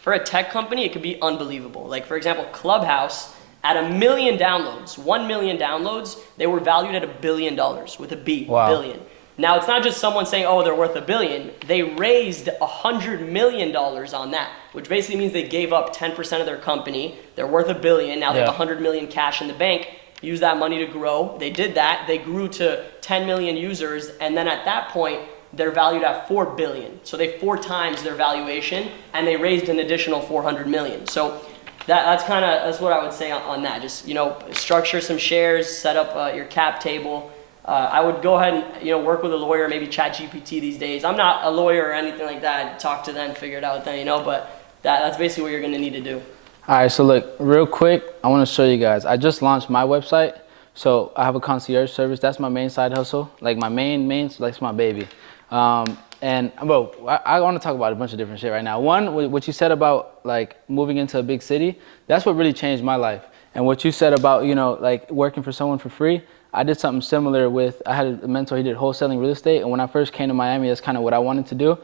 For a tech company, it could be unbelievable. Like, for example, Clubhouse, at 1 million downloads, 1 million downloads, they were valued at $1 billion with a B, billion. Now, it's not just someone saying, oh, they're worth $1 billion. They raised $100 million on that, which basically means they gave up 10% of their company. They're worth $1 billion. Now they have 100 million cash in the bank. Use that money to grow. They did that. They grew to 10 million users. And then at that point, they're valued at 4 billion. So they 4 times their valuation, and they raised an additional 400 million. So that's what I would say on that. Just, you know, structure some shares, set up your cap table. I would go ahead and, you know, work with a lawyer, maybe ChatGPT these days. I'm not a lawyer or anything like that. Talk to them, figure it out then, you know, but that's basically what you're going to need to do. All right, so look, real quick, I want to show you guys. I just launched my website. So I have a concierge service. That's my main side hustle. Like my main, like my baby. And bro, I want to talk about a bunch of different shit right now. One, what you said about like moving into a big city, that's what really changed my life. And what you said about, you know, like working for someone for free, I did something similar with, I had a mentor, he did wholesaling real estate. And when I first came to Miami, that's kind of what I wanted to do.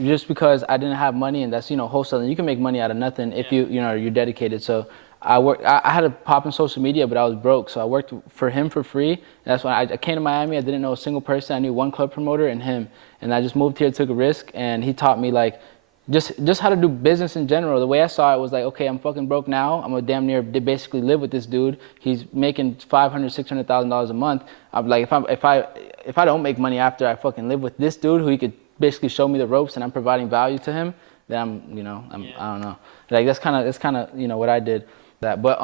Just because I didn't have money, and that's, you know, wholesaling, you can make money out of nothing if you know, you're dedicated. So I had to pop in social media, but I was broke. So I worked for him for free. And that's when I came to Miami. I didn't know a single person. I knew one club promoter and him. And I just moved here, took a risk, and he taught me like, just how to do business in general. The way I saw it was like, okay, I'm fucking broke now. I'm gonna damn near basically live with this dude. He's making $500,000-$600,000 a month. I'm like, if I don't make money after I fucking live with this dude who he could basically show me the ropes and I'm providing value to him, then I don't know. Like that's kind of you know what I did that. But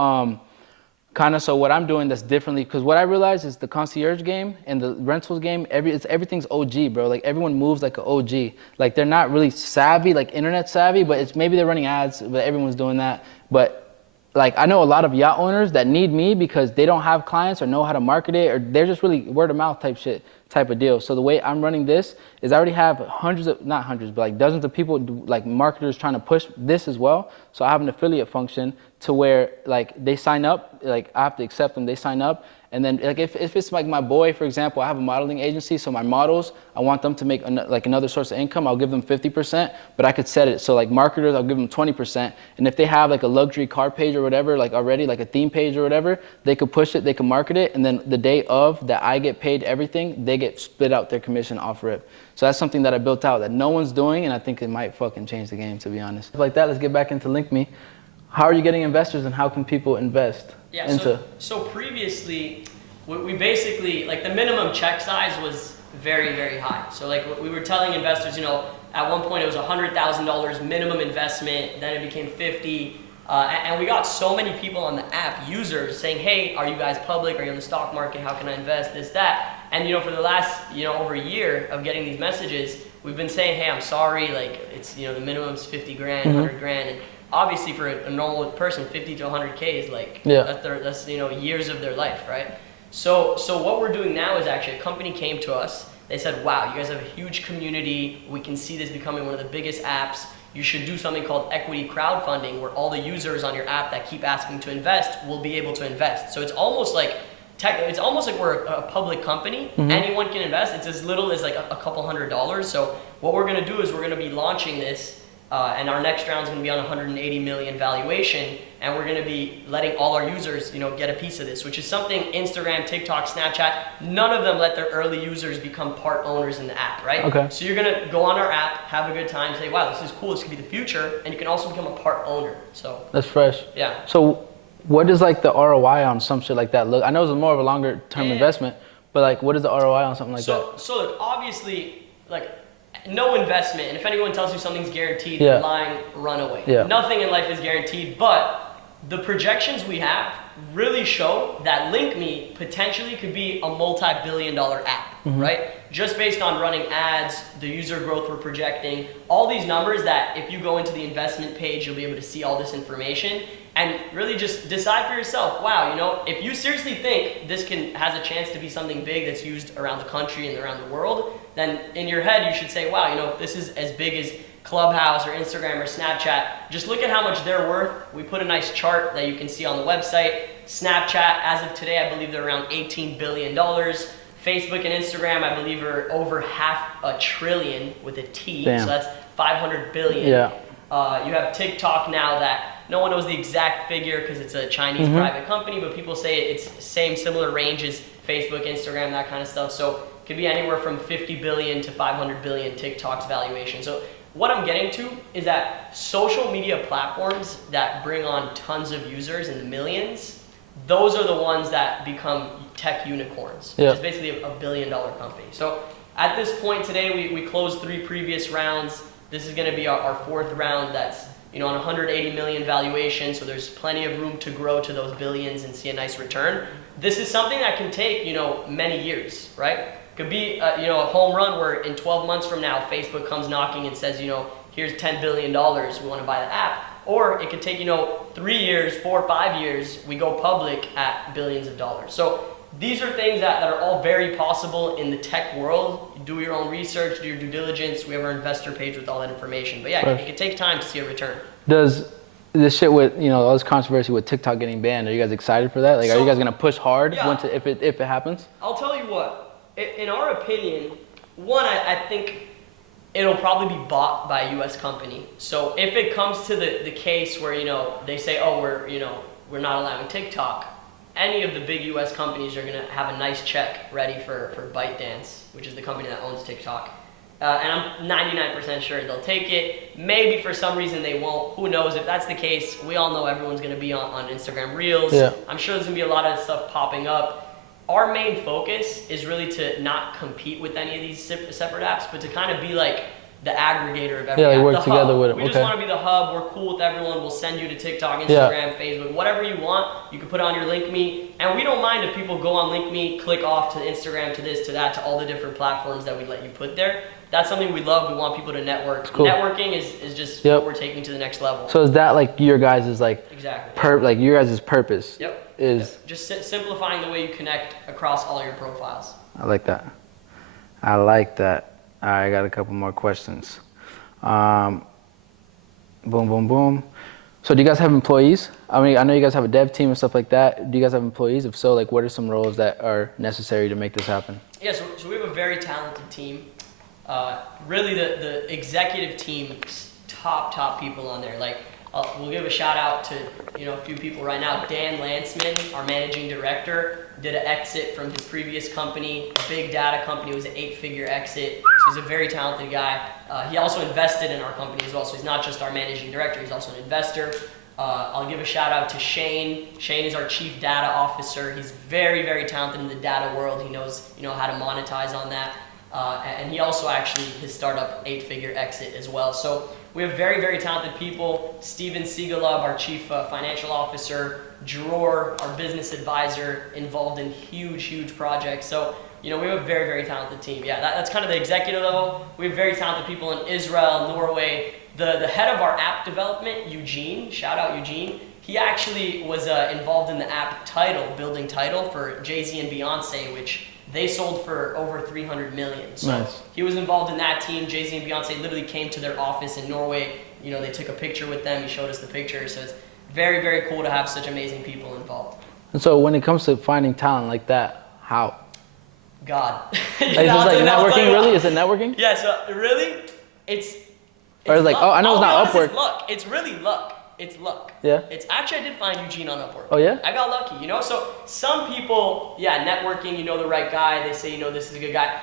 kind of so what I'm doing that's differently, because what I realized is the concierge game and the rentals game, everything's OG, bro. Like everyone moves like an OG. Like they're not really savvy, like internet savvy, but it's maybe they're running ads, but everyone's doing that. But like I know a lot of yacht owners that need me because they don't have clients or know how to market it, or they're just really word of mouth type of deal. So the way I'm running this is I already have not hundreds, but like dozens of people, like marketers trying to push this as well. So I have an affiliate function to where like they sign up, like I have to accept them, they sign up. And then like if it's like my boy, for example, I have a modeling agency, so my models, I want them to make like another source of income, I'll give them 50%, but I could set it. So like marketers, I'll give them 20%. And if they have like a luxury car page or whatever, like already like a theme page or whatever, they could push it, they can market it. And then the day of that I get paid everything, they get split out their commission off rip. So that's something that I built out that no one's doing, and I think it might fucking change the game, to be honest. Like that, let's get back into LINKME. How are you getting investors and how can people invest into? So previously, we basically, like the minimum check size was very, very high. So like we were telling investors, you know, at one point it was $100,000 minimum investment, then it became 50. And we got so many people on the app, users, saying, hey, are you guys public? Are you on the stock market? How can I invest? This, that. And, you know, for the last, you know, over a year of getting these messages, we've been saying, hey, I'm sorry, like, it's, you know, the minimum's 50 grand, 100 grand. And obviously for a normal person, 50 to 100K is like, that's, you know, years of their life, right? So what we're doing now is actually a company came to us. They said, wow, you guys have a huge community. We can see this becoming one of the biggest apps. You should do something called equity crowdfunding, where all the users on your app that keep asking to invest will be able to invest. So it's almost like we're a public company. Anyone can invest. It's as little as like a couple $100. So what we're gonna do is we're gonna be launching this, and our next round is gonna be on 180 million valuation, and we're gonna be letting all our users, you know, get a piece of this, which is something Instagram, TikTok, Snapchat, none of them let their early users become part owners in the app, right? Okay. So you're gonna go on our app, have a good time, say, wow, this is cool, this could be the future, and you can also become a part owner. So that's fresh. Yeah. So what does like the ROI on some shit like that look? I know it's more of a longer term investment, but like what is the ROI on something like that? So look, obviously, like no investment, and if anyone tells you something's guaranteed, they're lying, run away. Nothing in life is guaranteed, but the projections we have really show that LINKME potentially could be a multi-billion-dollar app, right? Just based on running ads, the user growth we're projecting, all these numbers that if you go into the investment page, you'll be able to see all this information and really just decide for yourself, wow, you know, if you seriously think this has a chance to be something big that's used around the country and around the world, then in your head you should say, wow, you know, if this is as big as Clubhouse or Instagram or Snapchat, just look at how much they're worth. We put a nice chart that you can see on the website. Snapchat, as of today, I believe they're around $18 billion. Facebook and Instagram, I believe, are over $500 billion with a T. Damn. So that's 500 billion. Yeah. You have TikTok now that no one knows the exact figure because it's a Chinese private company, but people say it's similar range as Facebook, Instagram, that kind of stuff. So it could be anywhere from 50 billion to 500 billion TikTok's valuation. So what I'm getting to is that social media platforms that bring on tons of users in the millions, those are the ones that become tech unicorns, which is basically a $1 billion company. So at this point today, we closed 3 previous rounds. This is going to be our 4th round that's, you know, on 180 million valuation, so there's plenty of room to grow to those billions and see a nice return. This is something that can take, you know, many years, right? Could be, you know, a home run where in 12 months from now, Facebook comes knocking and says, you know, here's $10 billion, we want to buy the app. Or it could take, 3 years, 4 or 5 years, we go public at billions of dollars. So these are things that are all very possible in the tech world. You do your own research, do your due diligence. We have our investor page with all that information. But yeah, it can take time to see a return. Does this shit with, all this controversy with TikTok getting banned, are you guys excited for that? Like, are you guys gonna push hard if it happens? I'll tell you what, in our opinion, one, I think it'll probably be bought by a US company. So if it comes to the case where, they say, oh, we're not allowing TikTok, any of the big US companies are gonna have a nice check ready for ByteDance, which is the company that owns TikTok. And I'm 99% sure they'll take it. Maybe for some reason they won't. Who knows? If that's the case, we all know everyone's gonna be on Instagram Reels. Yeah. I'm sure there's gonna be a lot of stuff popping up. Our main focus is really to not compete with any of these separate apps, but to kind of be like the aggregator of everything. Yeah, like work together with them. We just want to be the hub. We're cool with everyone. We'll send you to TikTok, Instagram, Facebook, whatever you want. You can put it on your LINKME. And we don't mind if people go on LINKME, click off to Instagram, to this, to that, to all the different platforms that we let you put there. That's something we love. We want people to network. Cool. Networking is just what we're taking to the next level. So is that like your guys' exactly. your guys' purpose? Yep. Is just simplifying the way you connect across all your profiles. I like that. I like that. All right, I got a couple more questions. Boom, boom, boom. So do you guys have employees? I mean, I know you guys have a dev team and stuff like that. Do you guys have employees? If so, like, what are some roles that are necessary to make this happen? Yeah, so we have a very talented team. Really, the executive team, top people on there. Like, we'll give a shout out to a few people right now. Dan Lantzman, our managing director, did an exit from his previous company, a big data company. It was an 8-figure exit. So he's a very talented guy. He also invested in our company as well. So he's not just our managing director, he's also an investor. I'll give a shout out to Shane. Shane is our chief data officer. He's very talented in the data world. He knows how to monetize on that. And he also actually, his startup 8-figure exit as well. So we have very talented people. Steven Siegelub, our chief financial officer. Dror, our business advisor, involved in huge projects. So, we have a very talented team. Yeah, that's kind of the executive level. We have very talented people in Israel, Norway. The head of our app development, Eugene, shout out Eugene, he actually was involved in the app building Tidal for Jay-Z and Beyonce, which they sold for over 300 million. So nice. He was involved in that team. Jay-Z and Beyonce literally came to their office in Norway. They took a picture with them. He showed us the picture. So it's very cool to have such amazing people involved. And so when it comes to finding talent like that, how? God. Is it like networking really? Is it networking? Yeah, so really, it's or like, luck. oh, I know it's not Upwork. It's luck. It's really luck. It's luck. Yeah. It's actually, I did find Eugene on Upwork. Oh yeah? I got lucky, So some people, networking, the right guy. They say, this is a good guy.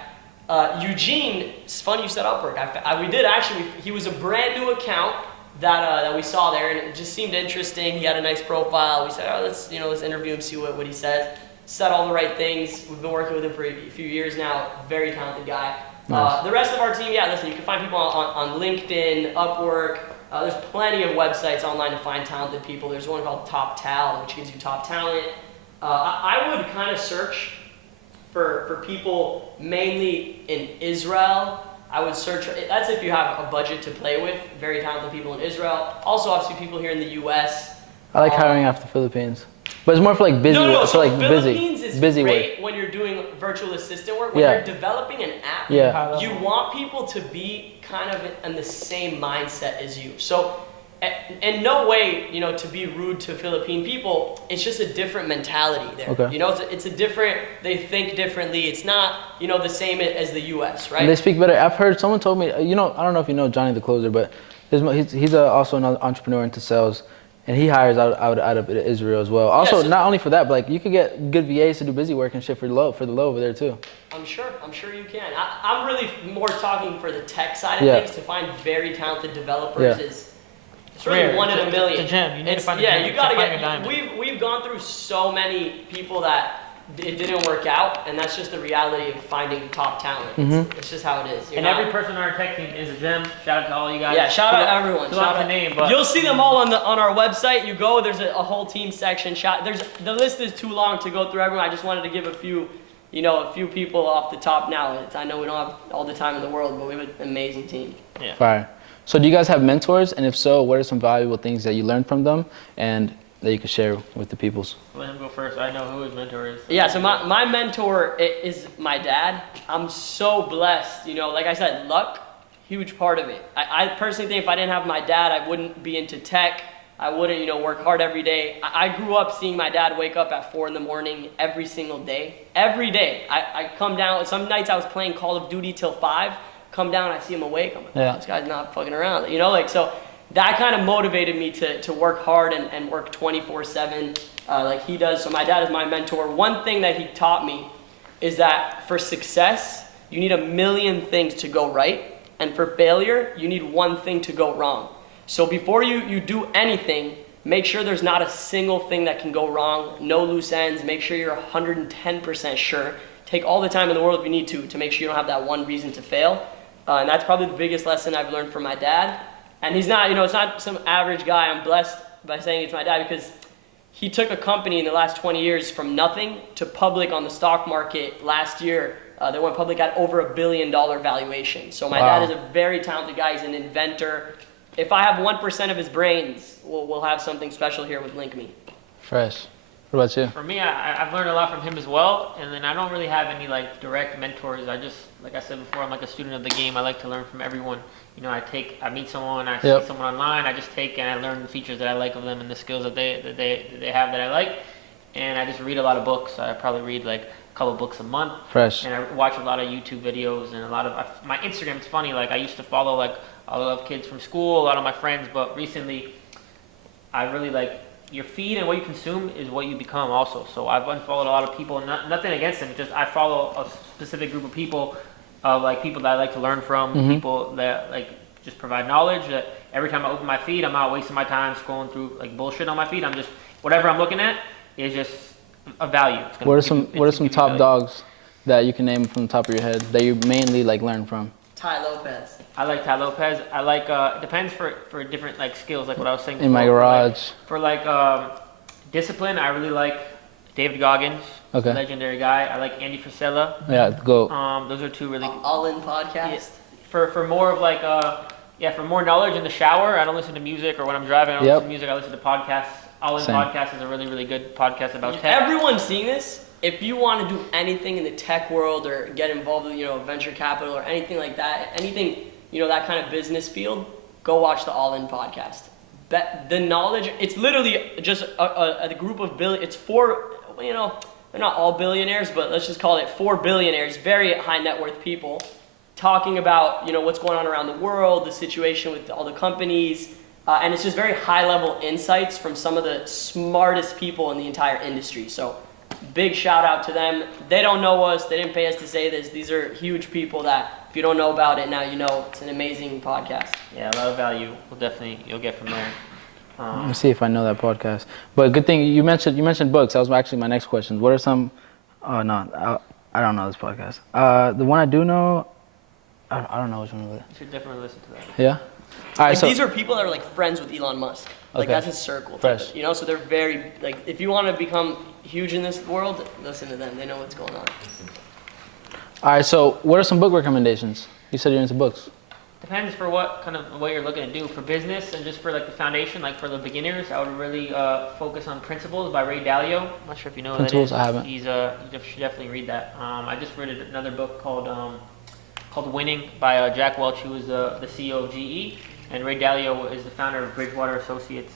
Eugene, it's funny you said Upwork. We did actually, he was a brand new account that we saw there, and it just seemed interesting. He had a nice profile. We said, oh, let's interview him, see what he says. Said all the right things. We've been working with him for a few years now. Very talented guy. Nice. The rest of our team, listen, you can find people on LinkedIn, Upwork. There's plenty of websites online to find talented people. There's one called Top Tal, which gives you top talent. I would kind of search for people mainly in Israel. I would search, that's if you have a budget to play with. Very talented people in Israel. Also, obviously, people here in the US. I like hiring off the Philippines. But it's more for like busy work. So like Philippines is busy great work. when you're doing virtual assistant work. When you're developing an app, you want people to be kind of in the same mindset as you. So in no way, to be rude to Philippine people, it's just a different mentality there. Okay. It's a different, they think differently. It's not, the same as the US, right? And they speak better. I've heard, someone told me, I don't know if you know Johnny the Closer, but he's also an entrepreneur into sales. And he hires out of Israel as well. Also, not only for that, but like you could get good VAs to do busy work and shit for the low over there too. I'm sure you can. I'm really more talking for the tech side of things. To find very talented developers is it's really one in a million. It's a gem. You need to find a gem. You gotta get. We've gone through so many people that it didn't work out, and that's just the reality of finding top talent. It's just how it is. Every person on our tech team is a gem. Shout out to all you guys. Yeah, shout out everyone. Shout out the name, but you'll see them all on our website. You go, there's a whole team section. The list is too long to go through everyone. I just wanted to give a few people off the top now. I know we don't have all the time in the world, but we have an amazing team. Yeah. Fire. So do you guys have mentors? And if so, what are some valuable things that you learned from them and that you could share with the peoples? Let him go first. I know who his mentor is. Yeah, so my mentor is my dad. I'm so blessed, you know, like I said, luck, huge part of it. I personally think if I didn't have my dad, I wouldn't be into tech. I wouldn't, you know, work hard every day. I grew up seeing my dad wake up at 4 a.m. every single day. Every day. I come down, some nights I was playing Call of Duty till 5, come down, I see him awake. I'm like, yeah. This guy's not fucking around. You know, like, so that kind of motivated me to work hard and work 24/7 like he does. So my dad is my mentor. One thing that he taught me is that for success, you need 1,000,000 things to go right. And for failure, you need one thing to go wrong. So before you do anything, make sure there's not a single thing that can go wrong, no loose ends, make sure you're 110% sure. Take all the time in the world if you need to make sure you don't have that one reason to fail. And that's probably the biggest lesson I've learned from my dad. And he's not, you know, it's not some average guy. I'm blessed by saying it's my dad because he took a company in the last 20 years from nothing to public on the stock market last year. They went public at over $1 billion valuation. So my dad is a very talented guy. He's an inventor. If I have 1% of his brains, we'll have something special here with LINKME. Fresh. What about you? For me, I've learned a lot from him as well, and then I don't really have any like direct mentors. I just, like I said before, I'm like a student of the game. I like to learn from everyone. You know, I meet someone, I see someone online, I just take and I learn the features that I like of them and the skills that they have that I like, and I just read a lot of books. I probably read like a couple books a month. Fresh. And I watch a lot of YouTube videos and a lot of my Instagram. It's funny, like I used to follow like a lot of kids from school, a lot of my friends, but recently I really like your feed and what you consume is what you become also. So I've unfollowed a lot of people, nothing against them, just I follow a specific group of people, like people that I like to learn from, people that like just provide knowledge. That every time I open my feed, I'm not wasting my time scrolling through like bullshit on my feed. I'm just, whatever I'm looking at is just a value. What are some top dogs that you can name from the top of your head that you mainly like learn from? Tai Lopez. I like Tai Lopez. I like, it depends for different like skills, like what I was saying In my garage. For like discipline, I really like David Goggins, legendary guy. I like Andy Frisella. Yeah, go. Those are two really All In podcast. Yeah, for more of like for more knowledge in the shower, I don't listen to music, or when I'm driving I don't listen to music, I listen to podcasts. All In podcast is a really, really good podcast about tech. Everyone's seeing this. If you want to do anything in the tech world or get involved with, you know, venture capital or anything like that, anything, you know, that kind of business field, go watch the All In podcast. The knowledge, it's literally just a group of it's 4, you know, they're not all billionaires, but let's just call it 4 billionaires, very high net worth people, talking about, you know, what's going on around the world, the situation with all the companies, and it's just very high level insights from some of the smartest people in the entire industry. So big shout out to them. They don't know us. They didn't pay us to say this. These are huge people that if you don't know about it, now you know. It's an amazing podcast. Yeah, a lot of value you'll get from there. Let me see if I know that podcast. But good thing you mentioned books. That was actually my next question. What are some? Oh no, I don't know this podcast. The one I do know, I don't know which one of it. You should definitely listen to that. Yeah. All right. Like, so these are people that are like friends with Elon Musk. Like that's his circle. Fresh. You know, so they're very like if you want to become huge in this world, listen to them. They know what's going on. All right. So what are some book recommendations? You said you're into books. Depends for what kind of what you're looking to do. For business and just for like the foundation, like for the beginners, I would really focus on Principles by Ray Dalio. I'm not sure if you know Principles, who that is. I haven't. You should definitely read that. I just read another book called Winning by Jack Welch, who is the CEO of GE, and Ray Dalio is the founder of Bridgewater Associates,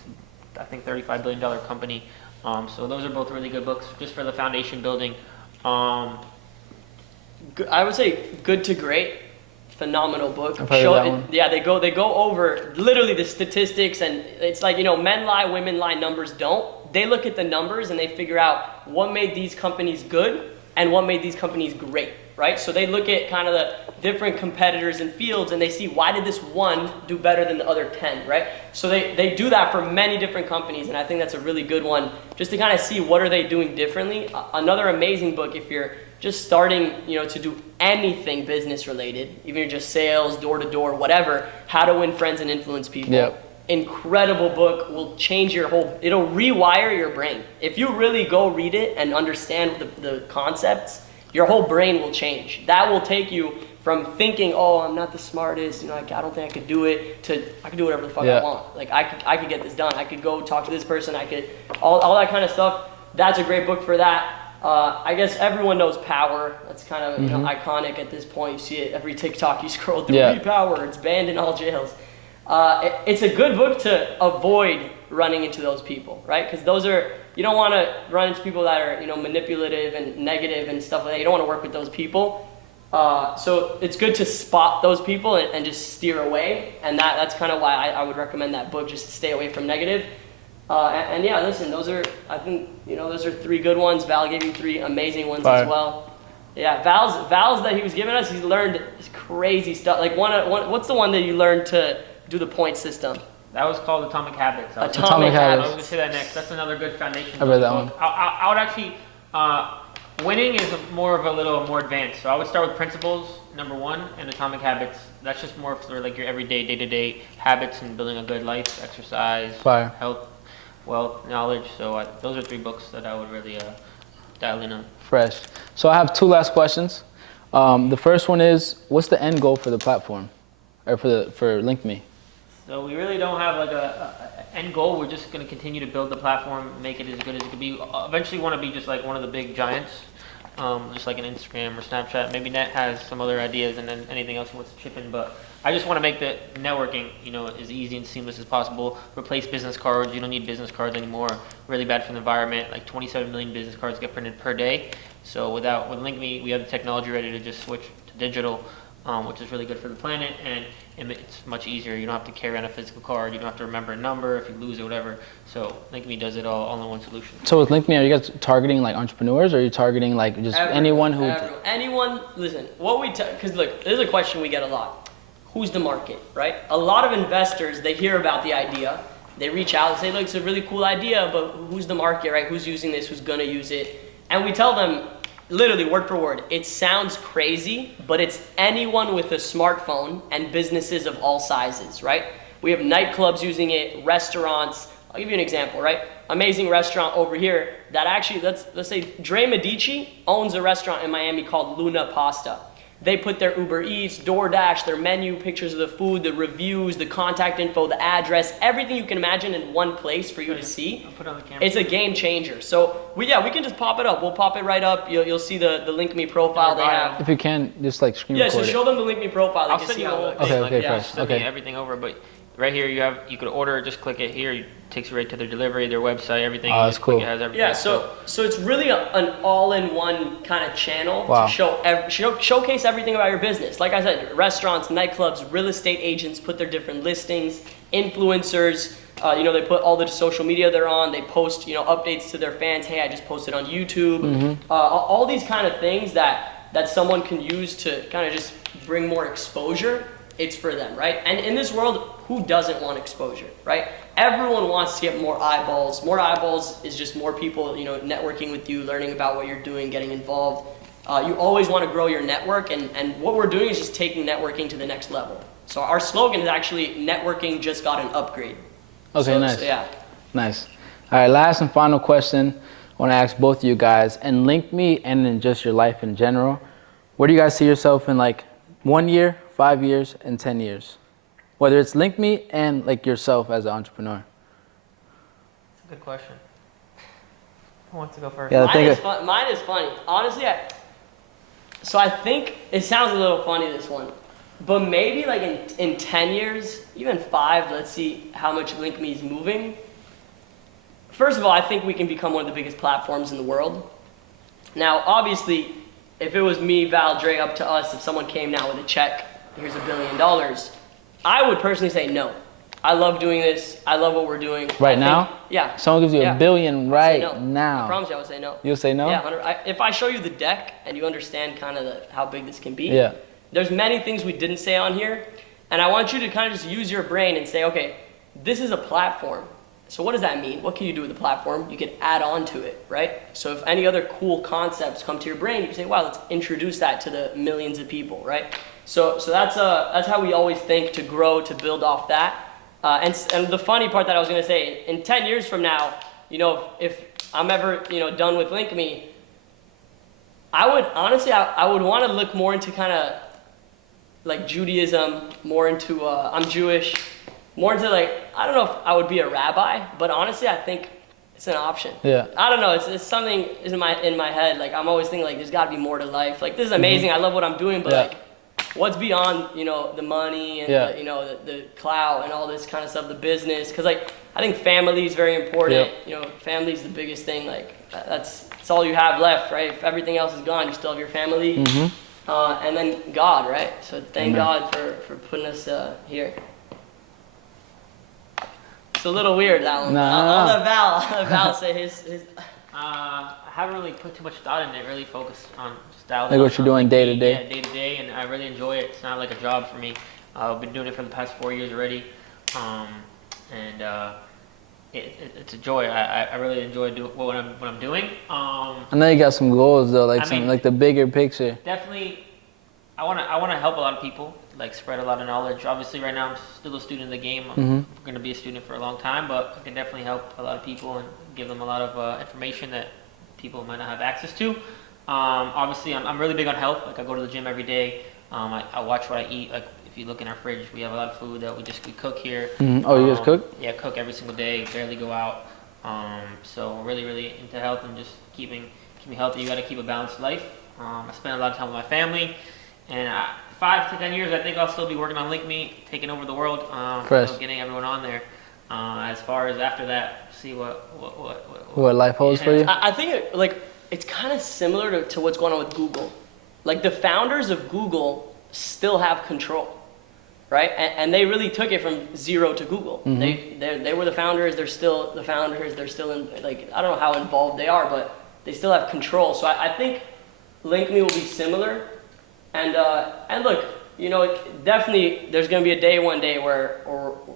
I think $35 billion company. So those are both really good books just for the foundation building. I would say Good to Great. Phenomenal book. I've heard of that one. Yeah, they go over literally the statistics, and it's like, you know, men lie, women lie, numbers don't. They look at the numbers and they figure out what made these companies good and what made these companies great, right? So they look at kind of the different competitors and fields and they see why did this one do better than the other 10, right? So they do that for many different companies, and I think that's a really good one just to kind of see what are they doing differently. Another amazing book if you're just starting, you know, to do anything business related, even if you're just sales, door to door, whatever, How to Win Friends and Influence People. Yep. Incredible book, will change your it'll rewire your brain. If you really go read it and understand the concepts, your whole brain will change. That will take you from thinking, oh, I'm not the smartest, you know, I don't think I could do it, to I can do whatever the fuck I want. Like I could get this done. I could go talk to this person. I could all that kind of stuff. That's a great book for that. I guess everyone knows Power. That's kind of you know, iconic at this point. You see it every TikTok you scroll through. Read Power. It's banned in all jails. It's a good book to avoid running into those people, right? Because those are, you don't want to run into people that are, you know, manipulative and negative and stuff like that. You don't want to work with those people. So it's good to spot those people and just steer away. And that's kind of why I would recommend that book, just to stay away from negative. And yeah, listen, those are, I think, you know, those are 3 good ones. Val gave you 3 amazing ones as well. Yeah, Val's that he was giving us, he's learned this crazy stuff. Like what's the one that you learned to do the point system? That was called Atomic Habits. Atomic Habits. I was going to say that next. That's another good foundation. I read that one. I would actually, winning is more of a little more advanced. So I would start with principles, number 1, and Atomic Habits. That's just more for like your everyday, day-to-day habits and building a good life, exercise, health, wealth, knowledge. So those are 3 books that I would really dial in on. Fresh. So I have 2 last questions. The first one is, what's the end goal for the platform, or for LINKME? So we really don't have like a end goal. We're just going to continue to build the platform, make it as good as it could be. Eventually want to be just like one of the big giants, just like an Instagram or Snapchat. Maybe Net has some other ideas, and then anything else he wants to chip in. But I just want to make the networking, you know, as easy and seamless as possible. Replace business cards. You don't need business cards anymore. Really bad for the environment. Like 27 million business cards get printed per day. So with LINKME, we have the technology ready to just switch to digital, which is really good for the planet, and it's much easier. You don't have to carry on a physical card. You don't have to remember a number if you lose it, whatever. So LINKME does it all in one solution. So with LINKME, are you guys targeting like entrepreneurs, or are you targeting like just anyone who? Anyone. Listen, because look, this is a question we get a lot. Who's the market, right? A lot of investors, they hear about the idea, they reach out and say, look, it's a really cool idea, but who's the market, right? Who's using this? Who's gonna use it? And we tell them, literally word for word, it sounds crazy, but it's anyone with a smartphone and businesses of all sizes, right? We have nightclubs using it, restaurants. I'll give you an example, right? Amazing restaurant over here that actually, let's say Dre Medici owns a restaurant in Miami called Luna Pasta. They put their Uber Eats, DoorDash, their menu, pictures of the food, the reviews, the contact info, the address, everything you can imagine in one place for you to see. I'll put it on the camera. It's a game changer. So we can just pop it up. We'll pop it right up. You'll see the LINKME profile they have. If you can, just like screen record so show them the LINKME profile. I'll send you the whole thing. Okay, Send me everything over, but right here you could order, just click it here. It takes you right to their delivery, their website, everything. Oh, that's cool. It has everything. Yeah, so it's really an all-in-one kind of channel to showcase everything about your business. Like I said, restaurants, nightclubs, real estate agents put their different listings, influencers, they put all the social media they're on. They post, updates to their fans. Hey, I just posted on YouTube. All these kind of things that someone can use to kind of just bring more exposure. It's for them, right? And in this world, who doesn't want exposure, right? Everyone wants to get more eyeballs. More eyeballs is just more people, networking with you, learning about what you're doing, getting involved. You always want to grow your network, and what we're doing is just taking networking to the next level. So our slogan is actually, networking just got an upgrade. Okay, nice. So, yeah. Nice. All right, last and final question I want to ask both of you guys, and LINKME and in just your life in general. Where do you guys see yourself in like 1 year, 5 years, and 10 years? Whether it's LINKME and like yourself as an entrepreneur. That's a good question. Who wants to go first? Yeah, Mine is funny. Honestly, so I think it sounds a little funny, this one. But maybe like in 10 years, even 5, let's see how much LINKME is moving. First of all, I think we can become one of the biggest platforms in the world. Now, obviously, if it was me, Val, Dre, up to us, if someone came now with a check, here's $1 billion, I would personally say no. I love doing this. I love what we're doing. Right now? Yeah. Someone gives you $1 billion right now. I promise you I would say no. You'll say no? Yeah, if I show you the deck and you understand kind of how big this can be, there's many things we didn't say on here, and I want you to kind of just use your brain and say, okay, this is a platform. So what does that mean? What can you do with the platform? You can add on to it, right? So if any other cool concepts come to your brain, you can say, wow, let's introduce that to the millions of people, right? So that's how we always think, to grow, to build off that. And the funny part that I was going to say, in 10 years from now, if I'm ever, done with LINKME, I would honestly, I would want to look more into kind of like Judaism, more into I'm Jewish, more into like, I don't know if I would be a rabbi, but honestly I think it's an option. Yeah. I don't know, it's something is in my head. Like I'm always thinking like there's gotta be more to life. Like this is amazing, I love what I'm doing, but like what's beyond, you know, the money and the, you know, the clout and all this kind of stuff, the business, because like I think family is very important. You know, family is the biggest thing. Like that's all you have left, right? If everything else is gone, you still have your family, and then God, right? So thank God for putting us here. It's a little weird, that one. I'll let Val say his. I haven't really put too much thought in it. Really focused on style. Like what you're doing day to day. Yeah, day to day, and I really enjoy it. It's not like a job for me. I've been doing it for the past 4 years already, and it's a joy. I really enjoy what I'm doing. I know you got some goals though, like like the bigger picture. Definitely, I wanna help a lot of people, like spread a lot of knowledge. Obviously, right now I'm still a student in the game. I'm gonna be a student for a long time, but I can definitely help a lot of people and give them a lot of information that people might not have access to. Obviously, I'm really big on health. Like I go to the gym every day. I watch what I eat. Like if you look in our fridge, we have a lot of food that we cook here. Oh, you guys cook? Yeah, cook every single day. Barely go out. So really into health and just keeping me healthy. You got to keep a balanced life. I spend a lot of time with my family, and 5 to 10 years, I think I'll still be working on LINKME, taking over the world, getting everyone on there. As far as after that, see what life holds for you. I think it's kind of similar to what's going on with Google. Like the founders of Google still have control, right? And they really took it from zero to Google. They were the founders. They're still the founders. They're still in, like, I don't know how involved they are, but they still have control. So I think LINKME will be similar. And look, you know, definitely there's going to be a day one day where,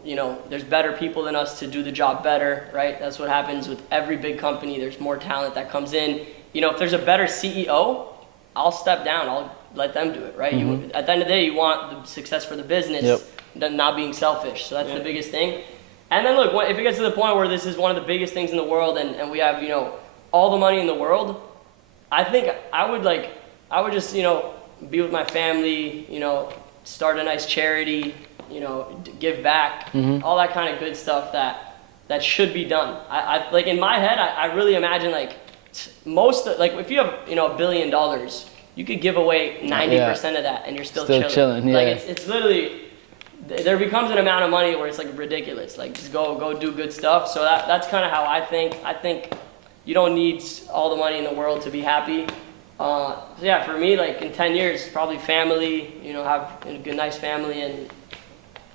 you know, there's better people than us to do the job better, right? That's what happens with every big company. There's more talent that comes in. You know, if there's a better CEO, I'll step down. I'll let them do it, right? At the end of the day, you want the success for the business, not being selfish. So that's the biggest thing. And then look, if it gets to the point where this is one of the biggest things in the world and we have, you know, all the money in the world, I think I would just, you know, be with my family, you know, start a nice charity, you know, give back, all that kind of good stuff that should be done. I like in my head, I really imagine like like if you have, you know, $1 billion, you could give away 90% of that and you're still chilling. Like it's literally, there becomes an amount of money where it's like ridiculous. Like just go do good stuff. So that's kind of how I think. I think you don't need all the money in the world to be happy. So yeah, for me, like in 10 years, probably family, you know, have a good, nice family and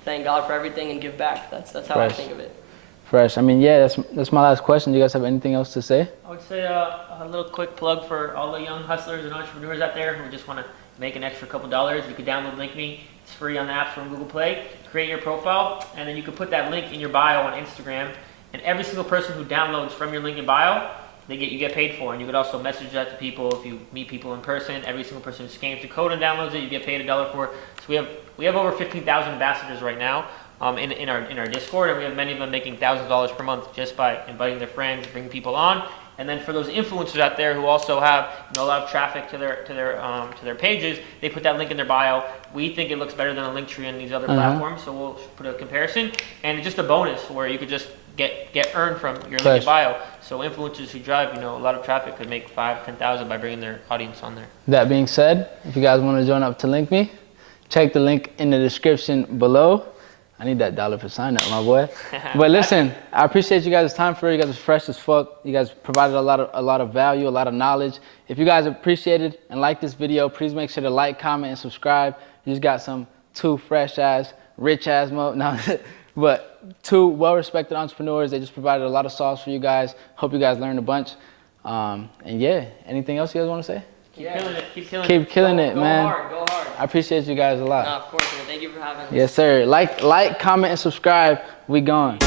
thank God for everything and give back. That's how I think of it. Fresh. I mean, yeah, that's my last question. Do you guys have anything else to say? I would say a little quick plug for all the young hustlers and entrepreneurs out there who just want to make an extra couple dollars. You can download LINKME. It's free on the apps from Google Play. Create your profile, and then you can put that link in your bio on Instagram. And every single person who downloads from your link in bio, you get paid for. And you could also message that to people if you meet people in person. Every single person who scans your code and downloads it, you get paid $1 for. So we have over 15,000 ambassadors right now. In our Discord, and we have many of them making thousands of dollars per month just by inviting their friends, bringing people on. And then for those influencers out there who also have, you know, a lot of traffic to their pages, they put that link in their bio. We think it looks better than a Linktree and these other platforms, so we'll put a comparison. And it's just a bonus where you could just get earned from your link in bio. So influencers who drive, you know, a lot of traffic could make 5,000-10,000 by bringing their audience on there. That being said, if you guys want to join up to LINKME, check the link in the description below. I need that $1 for sign up, my boy. But listen, I appreciate you guys' time for it. You guys are fresh as fuck. You guys provided a lot of value, a lot of knowledge. If you guys appreciated and liked this video, please make sure to like, comment, and subscribe. You just got two fresh ass, rich ass but two well-respected entrepreneurs. They just provided a lot of sauce for you guys. Hope you guys learned a bunch. And yeah, anything else you guys want to say? Keep killing it, man. Go hard. I appreciate you guys a lot. No, of course, man. Thank you for having us. Yes, sir. Like, comment, and subscribe. We gone.